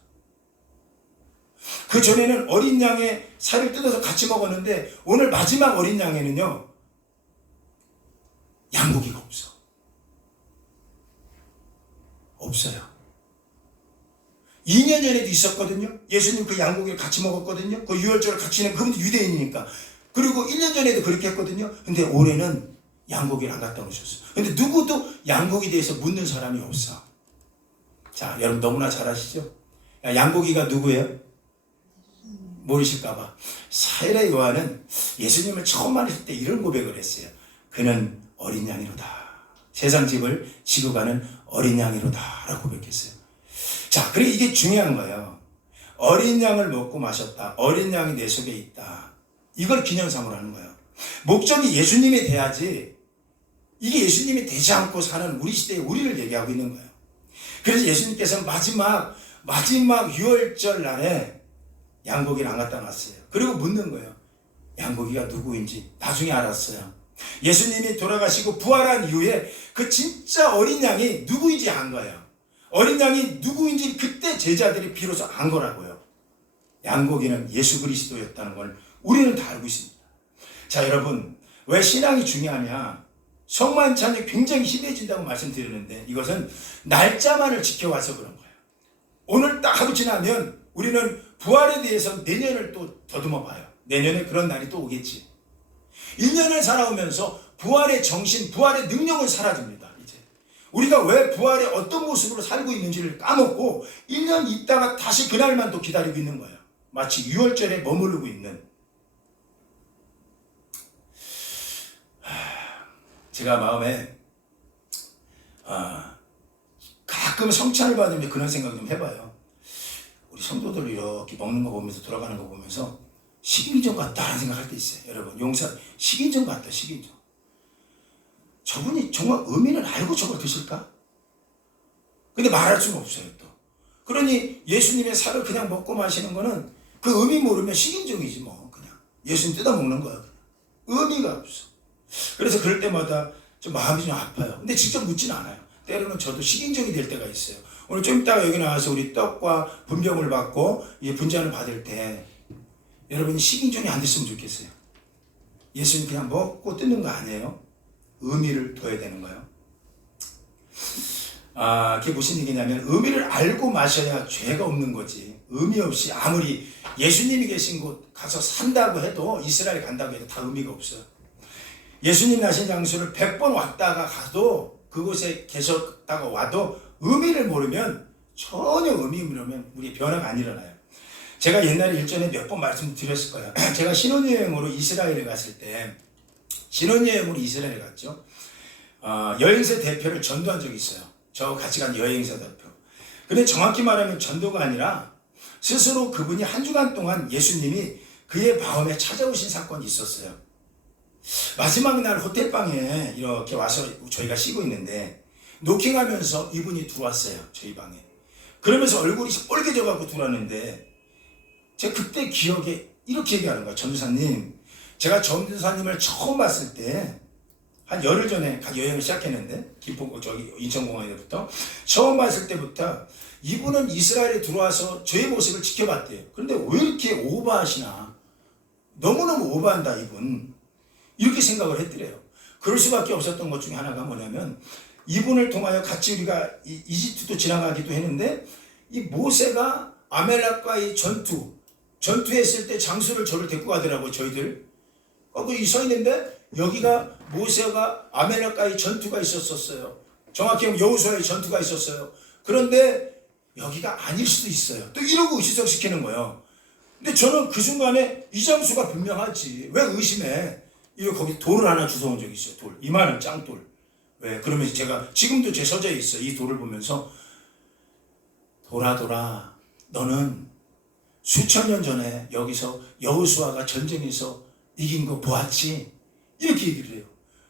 그 전에는 어린 양의 살을 뜯어서 같이 먹었는데 오늘 마지막 어린 양에는요, 양고기가 없어. 없어요. 2년 전에도 있었거든요. 예수님 그 양고기를 같이 먹었거든요. 그 유월절을 같이 낸 그분도 유대인이니까. 그리고 1년 전에도 그렇게 했거든요. 근데 올해는 양고기를 안 갖다 놓으셨어요. 근데 누구도 양고기에 대해서 묻는 사람이 없어. 자, 여러분 너무나 잘 아시죠? 양고기가 누구예요? 모르실까봐. 사일의 요한은 예수님을 처음 만났을 때 이런 고백을 했어요. 그는 어린 양이로다. 세상 집을 지고 가는 어린 양이로다 라고 고백했어요. 자, 그리고 이게 중요한 거예요. 어린 양을 먹고 마셨다. 어린 양이 내 속에 있다. 이걸 기념삼으로 하는 거예요. 목적이 예수님이 돼야지, 이게 예수님이 되지 않고 사는 우리 시대에 우리를 얘기하고 있는 거예요. 그래서 예수님께서는 마지막 유월절 날에 양고기를 안 갖다 놨어요. 그리고 묻는 거예요. 양고기가 누구인지 나중에 알았어요. 예수님이 돌아가시고 부활한 이후에 그 진짜 어린 양이 누구인지 안 거예요. 어린 양이 누구인지 그때 제자들이 비로소 안 거라고요. 양고기는 예수 그리스도였다는 걸 우리는 다 알고 있습니다. 자, 여러분, 왜 신앙이 중요하냐? 성만찬이 굉장히 심해진다고 말씀드렸는데 이것은 날짜만을 지켜와서 그런 거예요. 오늘 딱 하루 지나면 우리는 부활에 대해서 내년을 또 더듬어 봐요. 내년에 그런 날이 또 오겠지. 1년을 살아오면서 부활의 정신, 부활의 능력은 사라집니다. 이제 우리가 왜 부활의 어떤 모습으로 살고 있는지를 까먹고 1년 있다가 다시 그날만 또 기다리고 있는 거예요. 마치 유월절에 머무르고 있는. 제가 마음에 가끔 성찬을 받으면 그런 생각 좀 해봐요. 우리 성도들 이렇게 먹는 거 보면서 돌아가는 거 보면서 식인종 같다라는 생각할 때 있어요. 여러분, 용서 식인종 같다. 식인종. 저분이 정말 의미는 알고 저걸 드실까? 근데 말할 수는 없어요. 또 그러니 예수님의 살을 그냥 먹고 마시는 거는 그 의미 모르면 식인종이지 뭐. 그냥 예수님 뜯어 먹는 거야. 그냥. 의미가 없어. 그래서 그럴 때마다 좀 마음이 좀 아파요. 근데 직접 묻진 않아요. 때로는 저도 식인종이 될 때가 있어요. 오늘 좀 이따가 여기 나와서 우리 떡과 분병을 받고 이 분잔을 받을 때 여러분이 식인종이 안 됐으면 좋겠어요. 예수님 그냥 먹고 뜯는 거 아니에요. 의미를 둬야 되는 거예요. 그게 무슨 얘기냐면 의미를 알고 마셔야 죄가 없는 거지. 의미 없이 아무리 예수님이 계신 곳 가서 산다고 해도, 이스라엘 간다고 해도 다 의미가 없어요. 예수님 나신 장소를 100번 왔다가 가도, 그곳에 계셨다가 와도 의미를 모르면, 전혀 의미 모르면 우리 변화가 안 일어나요. 제가 옛날에 일전에 몇 번 말씀드렸을 거예요. 제가 신혼여행으로 이스라엘에 갔을 때, 신혼여행으로 이스라엘에 갔죠. 여행사 대표를 전도한 적이 있어요. 저 같이 간 여행사 대표. 근데 정확히 말하면 전도가 아니라 스스로 그분이 한 주간 동안 예수님이 그의 마음에 찾아오신 사건이 있었어요. 마지막 날 호텔방에 이렇게 와서 저희가 쉬고 있는데 노킹하면서 이분이 들어왔어요. 저희 방에. 그러면서 얼굴이 빨개져 갖고 들어왔는데 제가 그때 기억에 이렇게 얘기하는 거예요. 전도사님, 제가 전도사님을 처음 봤을 때 한 열흘 전에 여행을 시작했는데 인천공항에부터 처음 봤을 때부터 이분은 이스라엘에 들어와서 저의 모습을 지켜봤대요. 그런데 왜 이렇게 오버하시나? 너무너무 오버한다 이분. 이렇게 생각을 했더래요. 그럴 수밖에 없었던 것 중에 하나가 뭐냐면 이분을 통하여 같이 우리가 이집트도 지나가기도 했는데 이 모세가 아멜렉과의 전투했을 때 장수를 저를 데리고 가더라고요. 저희들 거기 서 있는데 여기가 모세가 아말렉과의 전투가 있었어요. 정확히 하면 여호수아의 전투가 있었어요. 그런데 여기가 아닐 수도 있어요. 또 이러고 지적시키는 거예요. 근데 저는 그 순간에 이 장소가 분명하지. 왜 의심해? 이거 거기 돌을 하나 주워온 적이 있어요. 돌. 이만한 짱돌. 왜? 그러면 제가 지금도 제 서재에 있어요. 이 돌을 보면서 돌아 너는 수천 년 전에 여기서 여호수아가 전쟁에서 이긴 거 보았지? 이렇게 얘기를 해요.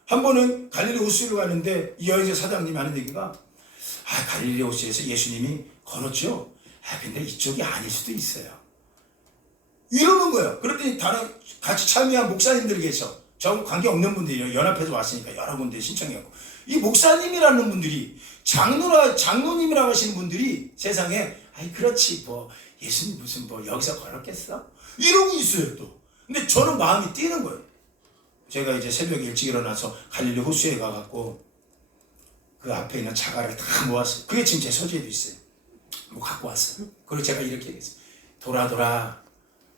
한 번은 갈릴리 호수로 가는데 이 여인의 사장님이 하는 얘기가 갈릴리 호수에서 예수님이 걸었죠. 근데 이쪽이 아닐 수도 있어요. 이러는 거예요. 그랬더니 다른 같이 참여한 목사님들이 계셔. 저하고 관계없는 분들이 연합해서 왔으니까 여러 군데 신청해갖고 이 목사님이라는 분들이 장로님이라고 하시는 분들이 세상에 그렇지 뭐 예수님 무슨 뭐 여기서 걸었겠어? 이러고 있어요 또. 근데 저는 마음이 뛰는 거예요. 제가 이제 새벽에 일찍 일어나서 갈릴리 호수에 가갖고 그 앞에 있는 자갈을 다 모았어요. 그게 지금 제 서재에도 있어요. 뭐 갖고 왔어요. 그리고 제가 이렇게 얘기했어요. 돌아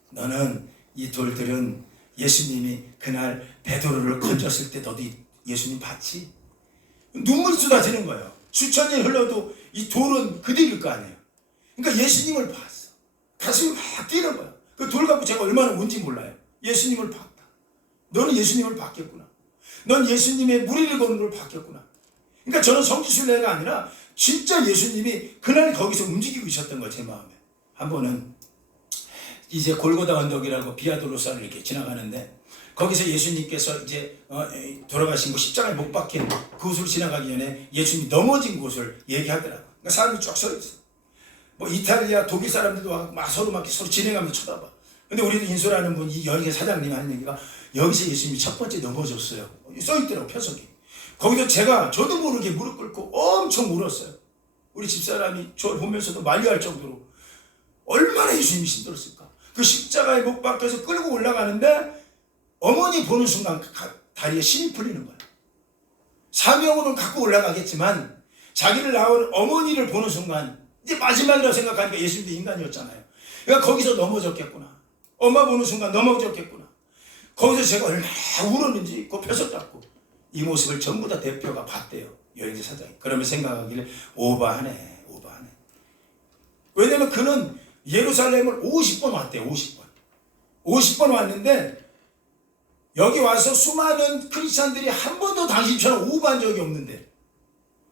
너는 이 돌들은 예수님이 그날 베드로를 건졌을 때 너도 예수님 봤지? 눈물이 쏟아지는 거예요. 수천 년 흘러도 이 돌은 그대일 거 아니에요. 그러니까 예수님을 봤어. 가슴이 막 뛰는 거야. 그 돌 갖고 제가 얼마나 운지 몰라요. 예수님을 봤다. 너는 예수님을 봤겠구나. 넌 예수님의 무리를 거는 걸 봤겠구나. 그러니까 저는 성지순례가 아니라 진짜 예수님이 그날 거기서 움직이고 있었던 거예요. 제 마음에. 한 번은 이제 골고다 언덕이라고 비아돌로사를 이렇게 지나가는데 거기서 예수님께서 이제 돌아가신 곳 십자가에 못 박힌 그곳을 지나가기 전에 예수님이 넘어진 곳을 얘기하더라고요. 그러니까 사람이 쫙 서 있어. 뭐 이탈리아, 독일 사람들도 와서 막 서로 진행하면서 쳐다봐. 근데 우리도 인솔하는 분, 이 여인의 사장님이 하는 얘기가 여기서 예수님이 첫 번째 넘어졌어요. 써 있더라고, 표석이. 거기서 저도 모르게 무릎 꿇고 엄청 울었어요. 우리 집사람이 저를 보면서도 만류할 정도로 얼마나 예수님이 힘들었을까. 그 십자가에 못 박혀서 끌고 올라가는데 어머니 보는 순간 다리에 신이 풀리는 거야. 사명으로는 갖고 올라가겠지만 자기를 낳은 어머니를 보는 순간 이제 마지막이라고 생각하니까 예수님도 인간이었잖아요. 그러니까 거기서 넘어졌겠구나. 엄마 보는 순간 넘어졌겠구나. 거기서 제가 얼마나 울었는지 그 표석 잡고 이 모습을 전부 다 대표가 봤대요. 여행지 사장이. 그러면 생각하기를 오바하네. 왜냐면 그는 예루살렘을 50번 왔대요. 50번 왔는데 여기 와서 수많은 크리스찬들이 한 번도 당신처럼 오버한 적이 없는데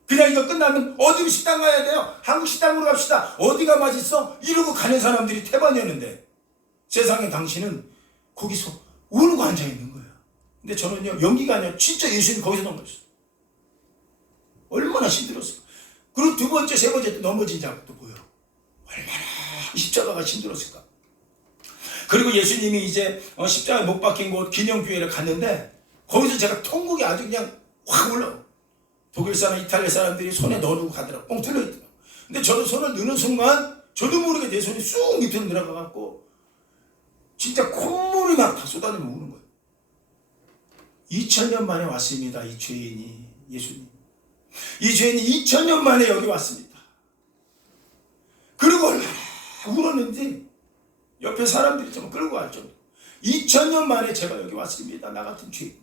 그냥 이거 끝나면 어디 식당 가야 돼요? 한국 식당으로 갑시다. 어디가 맛있어? 이러고 가는 사람들이 태반이었는데 세상에 당신은 거기서 울고 앉아있는 거예요. 근데 저는요 연기가 아니라 진짜 예수님 거기서 넘어졌어요. 얼마나 힘들었어요. 그리고 두 번째 세 번째 또 넘어진 자도 보여. 얼마나 십자가가 힘들었을까. 그리고 예수님이 이제 십자가에 못 박힌 곳 기념교회를 갔는데 거기서 제가 통곡이 아주 그냥 확 올라와. 독일 사람, 이탈리아 사람들이 손에 넣어두고 가더라고. 뻥 뚫려있더라고. 근데 저도 손을 넣는 순간 저도 모르게 내 손이 쑥 밑으로 들어가갖고 진짜 콧물이 막 다 쏟아지면 우는 거예요. 2000년 만에 왔습니다. 이 죄인이 예수님. 이 죄인이 2000년 만에 여기 왔습니다. 그리고 얼마나 울었는지 옆에 사람들이 좀 끌고 갈 정도. 2000년 만에 제가 여기 왔습니다. 나 같은 죄인이.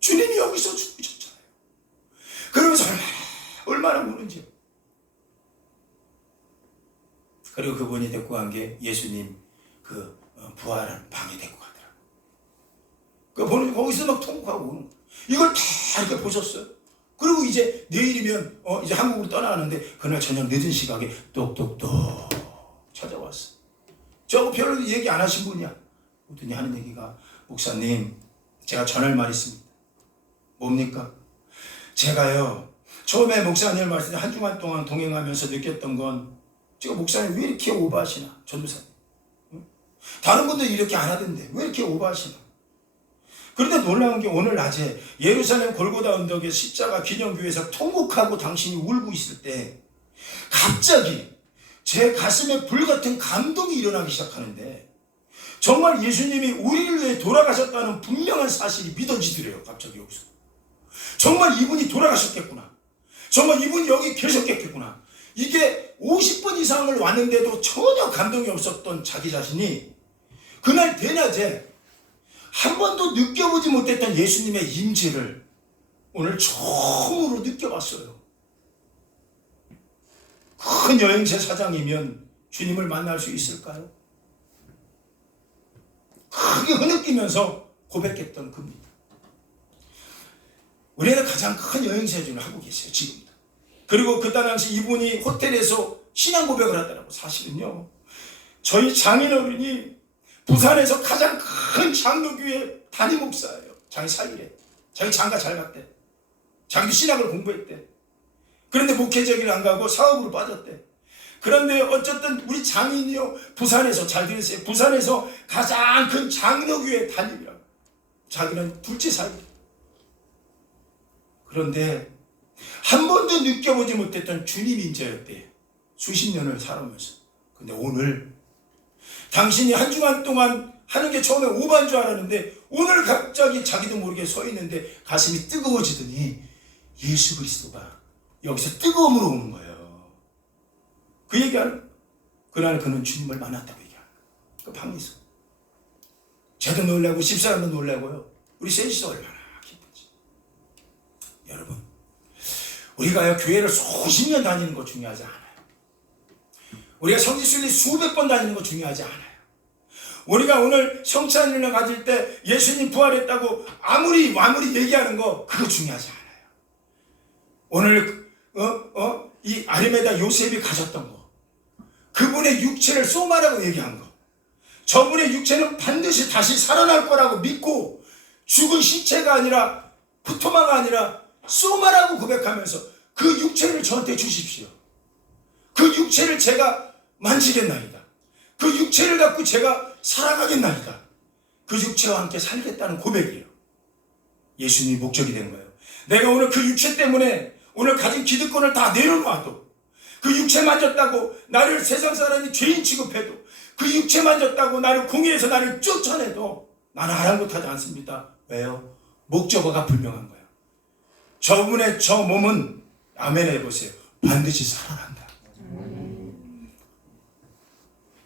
주님이 여기서 죽으셨잖아요. 그러면서 얼마나 우는지요. 그리고 그분이 데리고 간 게 예수님 그 부활한 방에 데리고 가더라고요. 그 보는 거기서 막 통곡하고 우는 거예요. 이걸 다 이렇게 보셨어요. 그리고 이제 내일이면 이제 한국으로 떠나가는데 그날 저녁 늦은 시각에 똑똑똑 찾아왔어. 저거 별로 얘기 안 하신 분이야. 그랬더니 하는 얘기가 목사님 제가 전할 말이 있습니다. 뭡니까? 제가요 처음에 목사님 말씀 한 주간 동안 동행하면서 느꼈던 건 제가 목사님 왜 이렇게 오버하시나 전도사님. 응? 다른 분들 이렇게 안 하던데 왜 이렇게 오버하시나. 그런데 놀라운 게 오늘 낮에 예루살렘 골고다 언덕에 십자가 기념교회에서 통곡하고 당신이 울고 있을 때 갑자기 제 가슴에 불같은 감동이 일어나기 시작하는데 정말 예수님이 우리를 위해 돌아가셨다는 분명한 사실이 믿어지더래요. 갑자기 여기서 정말 이분이 돌아가셨겠구나. 정말 이분이 여기 계셨겠구나. 이게 50번 이상을 왔는데도 전혀 감동이 없었던 자기 자신이 그날 대낮에 한 번도 느껴보지 못했던 예수님의 임재를 오늘 처음으로 느껴봤어요. 큰 여행사 사장이면 주님을 만날 수 있을까요? 크게 흐느끼면서 고백했던 그입니다. 우리는 가장 큰 여행사를 하고 계세요, 지금도. 그리고 그 당시 이분이 호텔에서 신앙 고백을 하더라고. 사실은요, 저희 장인어른이 부산에서 가장 큰 장로교회 담임 목사예요. 자기 사일에. 자기 장가 잘 갔대. 자기도 신학을 공부했대. 그런데 목회자기를 안 가고 사업으로 빠졌대. 그런데 어쨌든 우리 장인이요, 부산에서, 잘 들으세요, 부산에서 가장 큰 장로교회 담임이라고. 자기는 둘째 사일. 그런데 한 번도 느껴보지 못했던 주님 임재였대요. 수십 년을 살아오면서. 근데 오늘 당신이 한 주간 동안 하는 게 처음에 오반 줄 알았는데 오늘 갑자기 자기도 모르게 서 있는데 가슴이 뜨거워지더니 예수 그리스도가 여기서 뜨거움으로 오는 거예요. 그 얘기하는, 그날 그는 주님을 만났다고 얘기하는 거예요. 그 방에서. 저도 놀라고 집사람도 놀라고요. 우리 셋이서 얼마나 기쁜지. 여러분, 우리가 교회를 수십 년 다니는 거 중요하지 않아요. 우리가 성지순례 수백 번 다니는 거 중요하지 않아요. 우리가 오늘 성찬일을 가질 때 예수님 부활했다고 아무리 얘기하는 거 그거 중요하지 않아요. 오늘 이 아리마다 요셉이 가졌던 거, 그분의 육체를 소마라고 얘기한 거, 저분의 육체는 반드시 다시 살아날 거라고 믿고 죽은 시체가 아니라 부토마가 아니라 소마라고 고백하면서 그 육체를 저한테 주십시오. 그 육체를 제가 만지겠나이다. 그 육체를 갖고 제가 살아가겠나이다. 그 육체와 함께 살겠다는 고백이에요. 예수님이 목적이 된 거예요. 내가 오늘 그 육체 때문에 오늘 가진 기득권을 다 내려놔도, 그 육체 만졌다고 나를 세상 사람이 죄인 취급해도, 그 육체 만졌다고 나를 공의에서 나를 쫓아내도 나는 아랑곳하지 않습니다. 왜요? 목적어가 분명한 거예요. 저분의 저 몸은, 아멘 해보세요, 반드시 살아난다.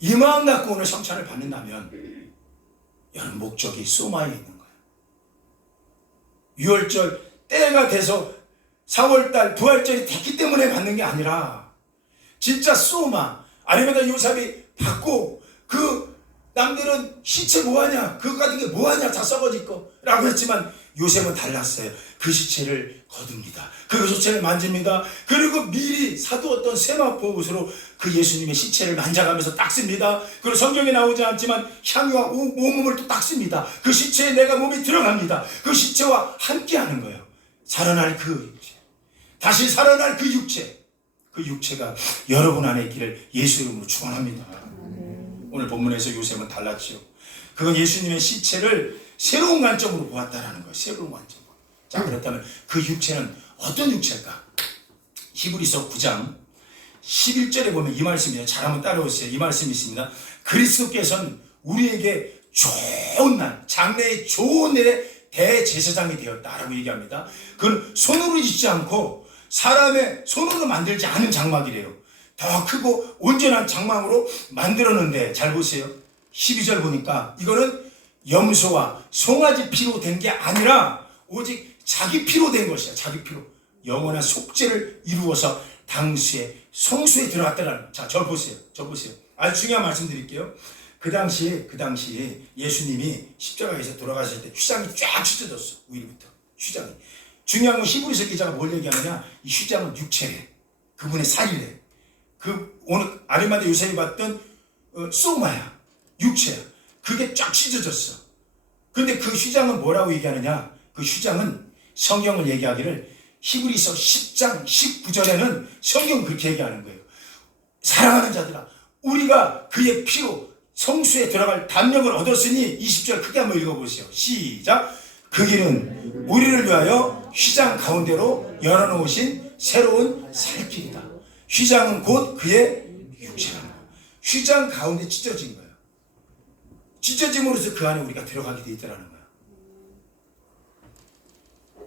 이 마음 갖고 오늘 성찬을 받는다면 여러분 목적이 소마에 있는 거예요. 6월절 때가 돼서 4월달 부활절이 됐기 때문에 받는 게 아니라 진짜 소마, 아리마다 요셉이 받고, 그 남들은 시체 뭐하냐, 그거 가진 게 뭐하냐, 다 썩어질 거 라고 했지만 요셉은 달랐어요. 그 시체를 거둡니다. 그 시체를 만집니다. 그리고 미리 사두었던 세마포 옷으로 그 예수님의 시체를 만져가면서 닦습니다. 그리고 성경에 나오지 않지만 향유와 온몸을 또 닦습니다. 그 시체에 내가 몸이 들어갑니다. 그 시체와 함께 하는 거예요. 살아날 그 육체, 다시 살아날 그 육체, 그 육체가 여러분 안에 있기를 예수 이름으로 축원합니다. 오늘 본문에서 요셉은 달랐지요. 그건 예수님의 시체를 새로운 관점으로 보았다라는 거예요. 새로운 관점으로. 자, 그렇다면 그 육체는 어떤 육체일까? 히브리서 9장 11절에 보면 이 말씀이에요. 잘 한번 따라오세요. 이 말씀이 있습니다. 그리스도께서는 우리에게 좋은 날, 장래의 좋은 날에 대제사장이 되었다라고 얘기합니다. 그건 손으로 짓지 않고 사람의 손으로 만들지 않은 장막이래요. 더 크고 온전한 장막으로 만들었는데, 잘 보세요. 12절 보니까 이거는 염소와 송아지 피로 된 게 아니라 오직 자기 피로 된 것이야. 자기 피로. 영원한 속죄를 이루어서 당시에 성수에 들어갔다라는 거예요. 자, 저 보세요. 아주 중요한 말씀 드릴게요. 그 당시에 예수님이 십자가에서 돌아가실 때 휘장이 쫙 찢어졌어. 위로부터. 휘장이. 중요한 건 히브리서 기자가 뭘 얘기하느냐, 이 휘장은 육체래. 그분의 살이래. 그 오늘 아리마다 요셉이 봤던 소마야. 육체야. 그게 쫙 찢어졌어. 근데 그 휘장은 뭐라고 얘기하느냐, 그 휘장은 성경을 얘기하기를 히브리서 10장 19절에는 성경은 그렇게 얘기하는 거예요. 사랑하는 자들아, 우리가 그의 피로 성수에 들어갈 담력을 얻었으니, 20절 크게 한번 읽어보세요. 시작. 그 길은 우리를 위하여 휘장 가운데로 열어놓으신 새로운 살길이다. 휘장은 곧 그의 육체라는 거예요. 휘장 가운데 찢어진 거예요. 찢어짐으로써 그 안에 우리가 들어가게 돼 있다는 거예요.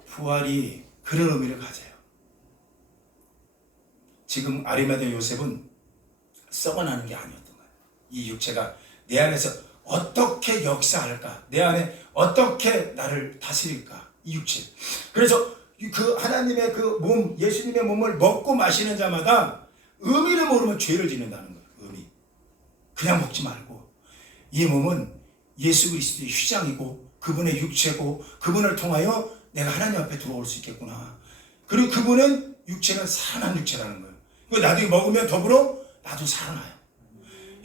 부활이 그런 의미를 가져요. 지금 아리마다 요셉은 썩어나는 게 아니었던 거예요. 이 육체가 내 안에서 어떻게 역사할까? 내 안에 어떻게 나를 다스릴까? 이 육체. 그래서 그 하나님의 그 몸, 예수님의 몸을 먹고 마시는 자마다 의미를 모르면 죄를 짓는다는 거예요. 의미. 그냥 먹지 말고 이 몸은 예수 그리스도의 휘장이고 그분의 육체고 그분을 통하여 내가 하나님 앞에 들어올 수 있겠구나. 그리고 그분은 육체는 살아난 육체라는 거예요. 나도 먹으면 더불어 나도 살아나요.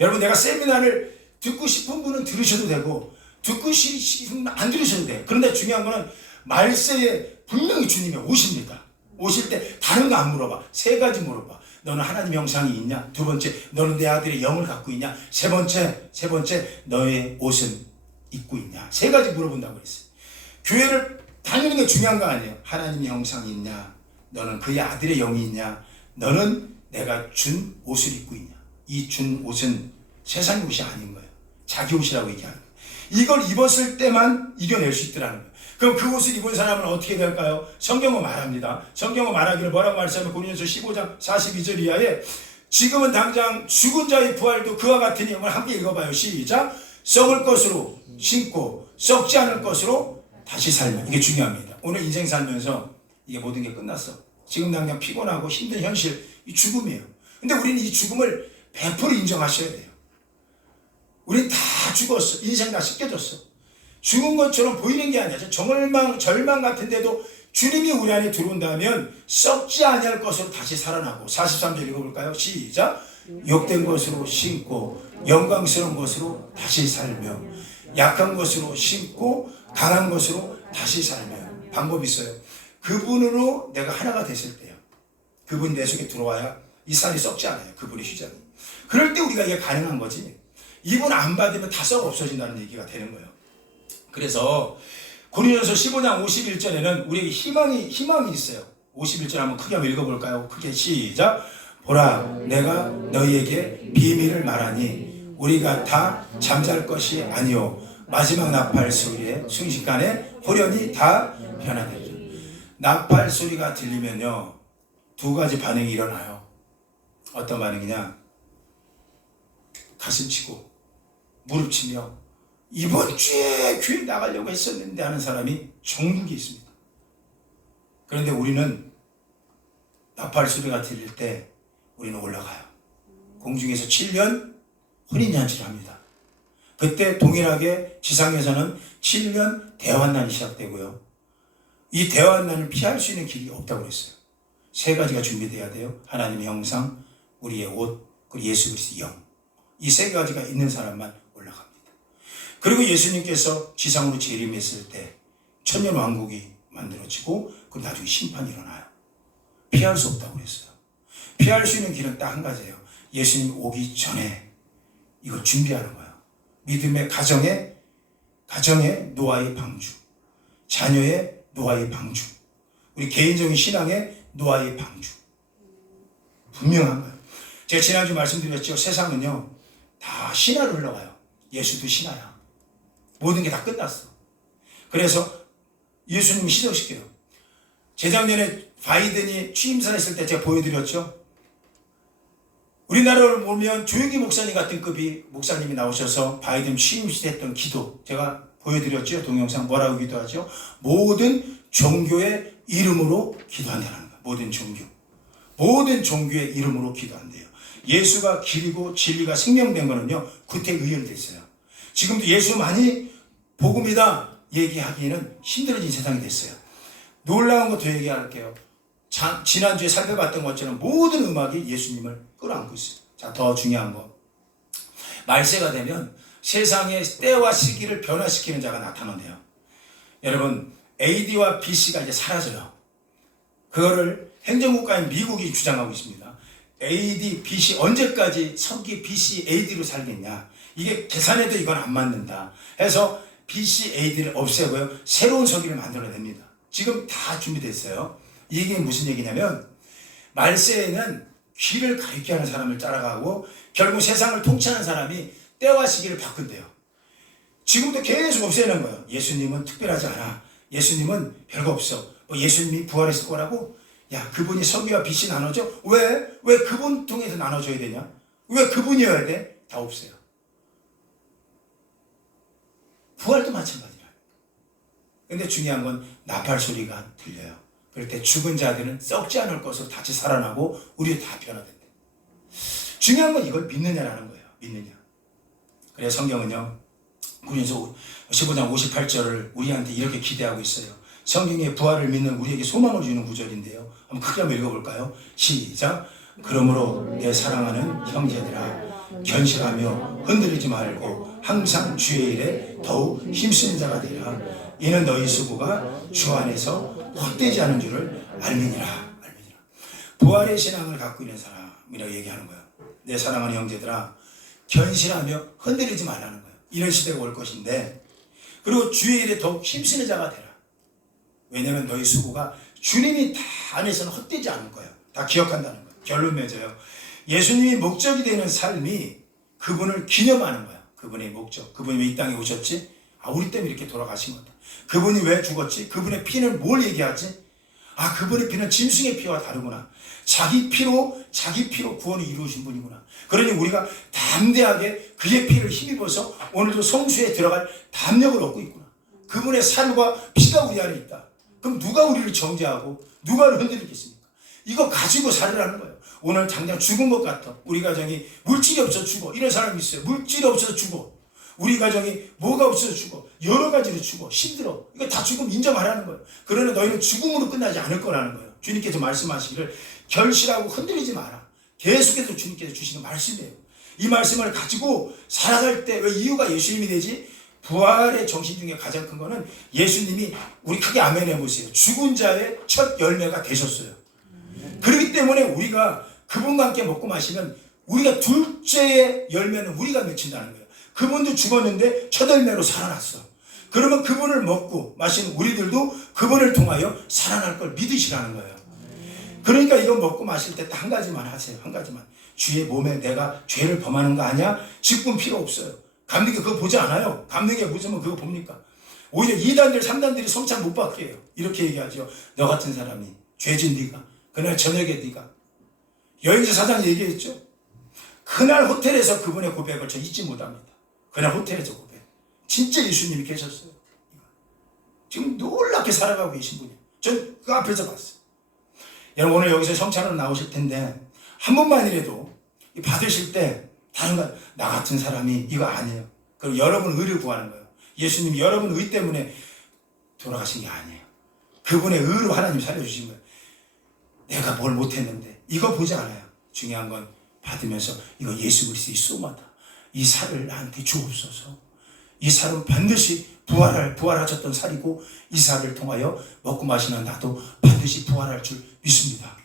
여러분, 내가 세미나를 듣고 싶은 분은 들으셔도 되고 듣고 싶으면 안 들으셔도 돼요. 그런데 중요한 거는 말세에 분명히 주님이 오십니다. 오실 때 다른 거 안 물어봐. 세 가지 물어봐. 너는 하나님의 형상이 있냐? 두 번째, 너는 내 아들의 영을 갖고 있냐? 세 번째, 너의 옷은 입고 있냐? 세 가지 물어본다고 그랬어요. 교회를 다니는 게 중요한 거 아니에요. 하나님의 형상이 있냐? 너는 그의 아들의 영이 있냐? 너는 내가 준 옷을 입고 있냐? 이 준 옷은 세상 옷이 아닌 거예요. 자기 옷이라고 얘기하는 거예요. 이걸 입었을 때만 이겨낼 수 있더라는 거예요. 그럼 그 옷을 입은 사람은 어떻게 될까요? 성경은 말합니다. 성경은 말하기를 뭐라고 말씀하면 고린도서 15장 42절 이하에 지금은 당장 죽은 자의 부활도 그와 같으니 오늘 함께 읽어봐요. 시작. 썩을 것으로 신고 썩지 않을 것으로 다시 살면. 이게 중요합니다. 오늘 인생 살면서 이게 모든 게 끝났어. 지금 당장 피곤하고 힘든 현실, 이 죽음이에요. 근데 우리는 이 죽음을 100% 인정하셔야 돼요. 우린 다 죽었어. 인생 다 씻겨졌어. 죽은 것처럼 보이는 게 아니야. 절망 같은데도 주님이 우리 안에 들어온다면 썩지 아니할 것으로 다시 살아나고. 43절 읽어볼까요? 시작. 욕된 것으로 신고 영광스러운 것으로 다시 살며 약한 것으로 신고 강한 것으로 다시 살며. 방법이 있어요. 그분으로 내가 하나가 됐을 때요. 그분이 내 속에 들어와야 이 쌀이 썩지 않아요. 그분의 휘장이. 그럴 때 우리가 이게 가능한 거지. 이분 안 받으면 다 썩어 없어진다는 얘기가 되는 거예요. 그래서 고린도서 15장 51절에는 우리에게 희망이 있어요. 51절 한번 크게 한번 읽어볼까요? 크게 시작. 보라, 내가 너희에게 비밀을 말하니 우리가 다 잠잘 것이 아니요 마지막 나팔 소리에 순식간에 호련히 다 변하리라. 나팔 소리가 들리면요 두 가지 반응이 일어나요. 어떤 반응이냐? 가슴치고 무릎치며 이번 주에 교회 나가려고 했었는데 하는 사람이 종국이 있습니다. 그런데 우리는 나팔 소리가 들릴 때 우리는 올라가요. 공중에서 7년 혼인잔치를 합니다. 그때 동일하게 지상에서는 7년 대환난이 시작되고요. 이 대환난을 피할 수 있는 길이 없다고 그랬어요. 세 가지가 준비돼야 돼요. 하나님의 형상, 우리의 옷, 그리고 예수 그리스도의 영. 이 세 가지가 있는 사람만 올라갑니다. 그리고 예수님께서 지상으로 재림했을 때 천년 왕국이 만들어지고 그럼 나중에 심판이 일어나요. 피할 수 없다고 그랬어요. 피할 수 있는 길은 딱 한 가지예요. 예수님 오기 전에 이걸 준비하는 거예요. 믿음의 가정의 노아의 방주, 자녀의 노아의 방주, 우리 개인적인 신앙의 노아의 방주. 분명한 거예요. 제가 지난주 말씀드렸죠. 세상은요 다 신화로 흘러가요. 예수도 신화야. 모든 게 다 끝났어. 그래서 예수님이 시작시켜요. 재작년에 바이든이 취임사했을 때 제가 보여드렸죠. 우리나라를 보면 조용기 목사님 같은 급이 목사님이 나오셔서 바이든 취임시했던 기도 제가 보여드렸죠. 동영상 뭐라고 기도하죠? 모든 종교의 이름으로 기도한다는 거예요. 모든 종교의 이름으로 기도한대요. 예수가 길이고 진리가 생명된 거는요 그때 의연됐어요. 지금도 예수만이 복음이다 얘기하기에는 힘들어진 세상이 됐어요. 놀라운 거 더 얘기할게요. 지난주에 살펴봤던 것처럼 모든 음악이 예수님을 끌어안고 있어요. 자, 더 중요한 거. 말세가 되면 세상의 때와 시기를 변화시키는 자가 나타난대요. 여러분, AD와 BC가 이제 사라져요. 그거를 행정국가인 미국이 주장하고 있습니다. AD, BC 언제까지 서기 BC, AD로 살겠냐. 이게 계산해도 이건 안 맞는다 해서 BC, AD를 없애고요. 새로운 서기를 만들어냅니다. 지금 다 준비됐어요. 이게 무슨 얘기냐면 말세에는 귀를 가리게 하는 사람을 따라가고 결국 세상을 통치하는 사람이 때와 시기를 바꾼대요. 지금도 계속 없애는 거예요. 예수님은 특별하지 않아. 예수님은 별거 없어. 예수님이 부활했을 거라고? 야, 그분이 서기와 빛이 나눠져? 왜 그분 통해서 나눠져야 되냐? 왜 그분이어야 돼? 다 없어요. 부활도 마찬가지라. 근데 중요한 건 나팔 소리가 들려요. 그럴 때 죽은 자들은 썩지 않을 것으로 다시 살아나고 우리 다 변화된대. 중요한 건 이걸 믿느냐라는 거예요. 믿느냐. 그래 성경은요. 구린서 15장 58절을 우리한테 이렇게 기대하고 있어요. 성경의 부활을 믿는 우리에게 소망을 주는 구절인데요. 한번 크게 한번 읽어볼까요? 시작. 그러므로 내 사랑하는 형제들아 견실하며 흔들리지 말고 항상 주의 일에 더욱 힘쓰는 자가 되라. 이는 너희 수고가 주 안에서 헛되지 않은 줄을 알미니라. 부활의 신앙을 갖고 있는 사람이라고 얘기하는 거예요. 내 사랑하는 형제들아 견실하며 흔들리지 말라는 거예요. 이런 시대가 올 것인데 그리고 주의 일에 더욱 힘쓰는 자가 되라. 왜냐하면 너희 수고가 주님이 다 안에서는 헛되지 않을 거예요. 다 기억한다는 거예요. 결론 맺어요. 예수님이 목적이 되는 삶이 그분을 기념하는 거야. 그분의 목적. 그분이 왜 이 땅에 오셨지? 우리 때문에 이렇게 돌아가신 거다. 그분이 왜 죽었지? 그분의 피는 뭘 얘기하지? 그분의 피는 짐승의 피와 다르구나. 자기 피로 구원을 이루신 분이구나. 그러니 우리가 담대하게 그의 피를 힘입어서 오늘도 성수에 들어갈 담력을 얻고 있구나. 그분의 살과 피가 우리 안에 있다. 그럼 누가 우리를 정죄하고 누가 흔들리겠습니까? 이거 가지고 살으라는 거예요. 오늘 당장 죽은 것 같아. 우리 가정이 물질이 없어서 죽어. 이런 사람이 있어요. 물질이 없어서 죽어. 우리 가정이 뭐가 없어서 죽어. 여러 가지로 죽어. 힘들어. 이거 다 죽음 인정하라는 거예요. 그러나 너희는 죽음으로 끝나지 않을 거라는 거예요. 주님께서 말씀하시기를 결실하고 흔들리지 마라. 계속해서 주님께서 주시는 말씀이에요. 이 말씀을 가지고 살아갈 때 왜 이유가 예수님이 되지? 부활의 정신 중에 가장 큰 거는 예수님이 우리 크게 아멘 해보세요. 죽은 자의 첫 열매가 되셨어요. 그렇기 때문에 우리가 그분과 함께 먹고 마시면 우리가 둘째의 열매는 우리가 맺힌다는 거예요. 그분도 죽었는데 첫 열매로 살아났어. 그러면 그분을 먹고 마시는 우리들도 그분을 통하여 살아날 걸 믿으시라는 거예요. 그러니까 이거 먹고 마실 때 한 가지만 하세요. 한 가지만. 주의 몸에 내가 죄를 범하는 거 아니야? 직분 필요 없어요. 감독이 그거 보지 않아요. 감독이 보시면 그거 봅니까? 오히려 2단들 3단들이 성찬 못 받게 해요. 이렇게 얘기하죠. 너 같은 사람이 죄진 네가 그날 저녁에 네가 여인사 사장이 얘기했죠. 그날 호텔에서 그분의 고백을 저 잊지 못합니다. 그날 호텔에서 고백. 진짜 예수님이 계셨어요. 지금 놀랍게 살아가고 계신 분이에요. 전 그 앞에서 봤어요. 여러분 오늘 여기서 성찬으로 나오실 텐데 한 번만이라도 받으실 때 다른 거 나 같은 사람이 이거 아니에요. 그리고 여러분 의를 구하는 거예요. 예수님이 여러분 의 때문에 돌아가신 게 아니에요. 그분의 의로 하나님 살려주신 거예요. 내가 뭘 못했는데 이거 보지 않아요. 중요한 건 받으면서 이거 예수 그리스도의 소마다. 이 살을 나한테 주옵소서. 이 살은 반드시 부활하셨던 살이고 이 살을 통하여 먹고 마시는 나도 반드시 부활할 줄 믿습니다.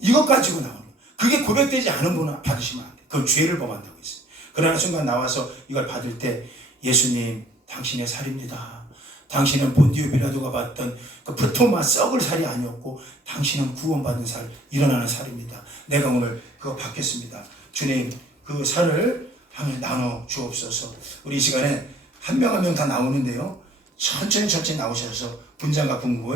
이것 가지고 나오는 거예요. 그게 고백되지 않은 분은 받으시면 안 돼요. 그건 죄를 범한다고 했어요. 그러나 순간 나와서 이걸 받을 때 예수님 당신의 살입니다. 당신은 본디오 빌라도가 받던 그 프토마 썩을 살이 아니었고 당신은 구원받은 살, 일어나는 살입니다. 내가 오늘 그거 받겠습니다. 주님 그 살을 하면 나눠 주옵소서. 우리 이 시간에 한 명 한 명 다 나오는데요. 천천히 나오셔서 분장과 분부를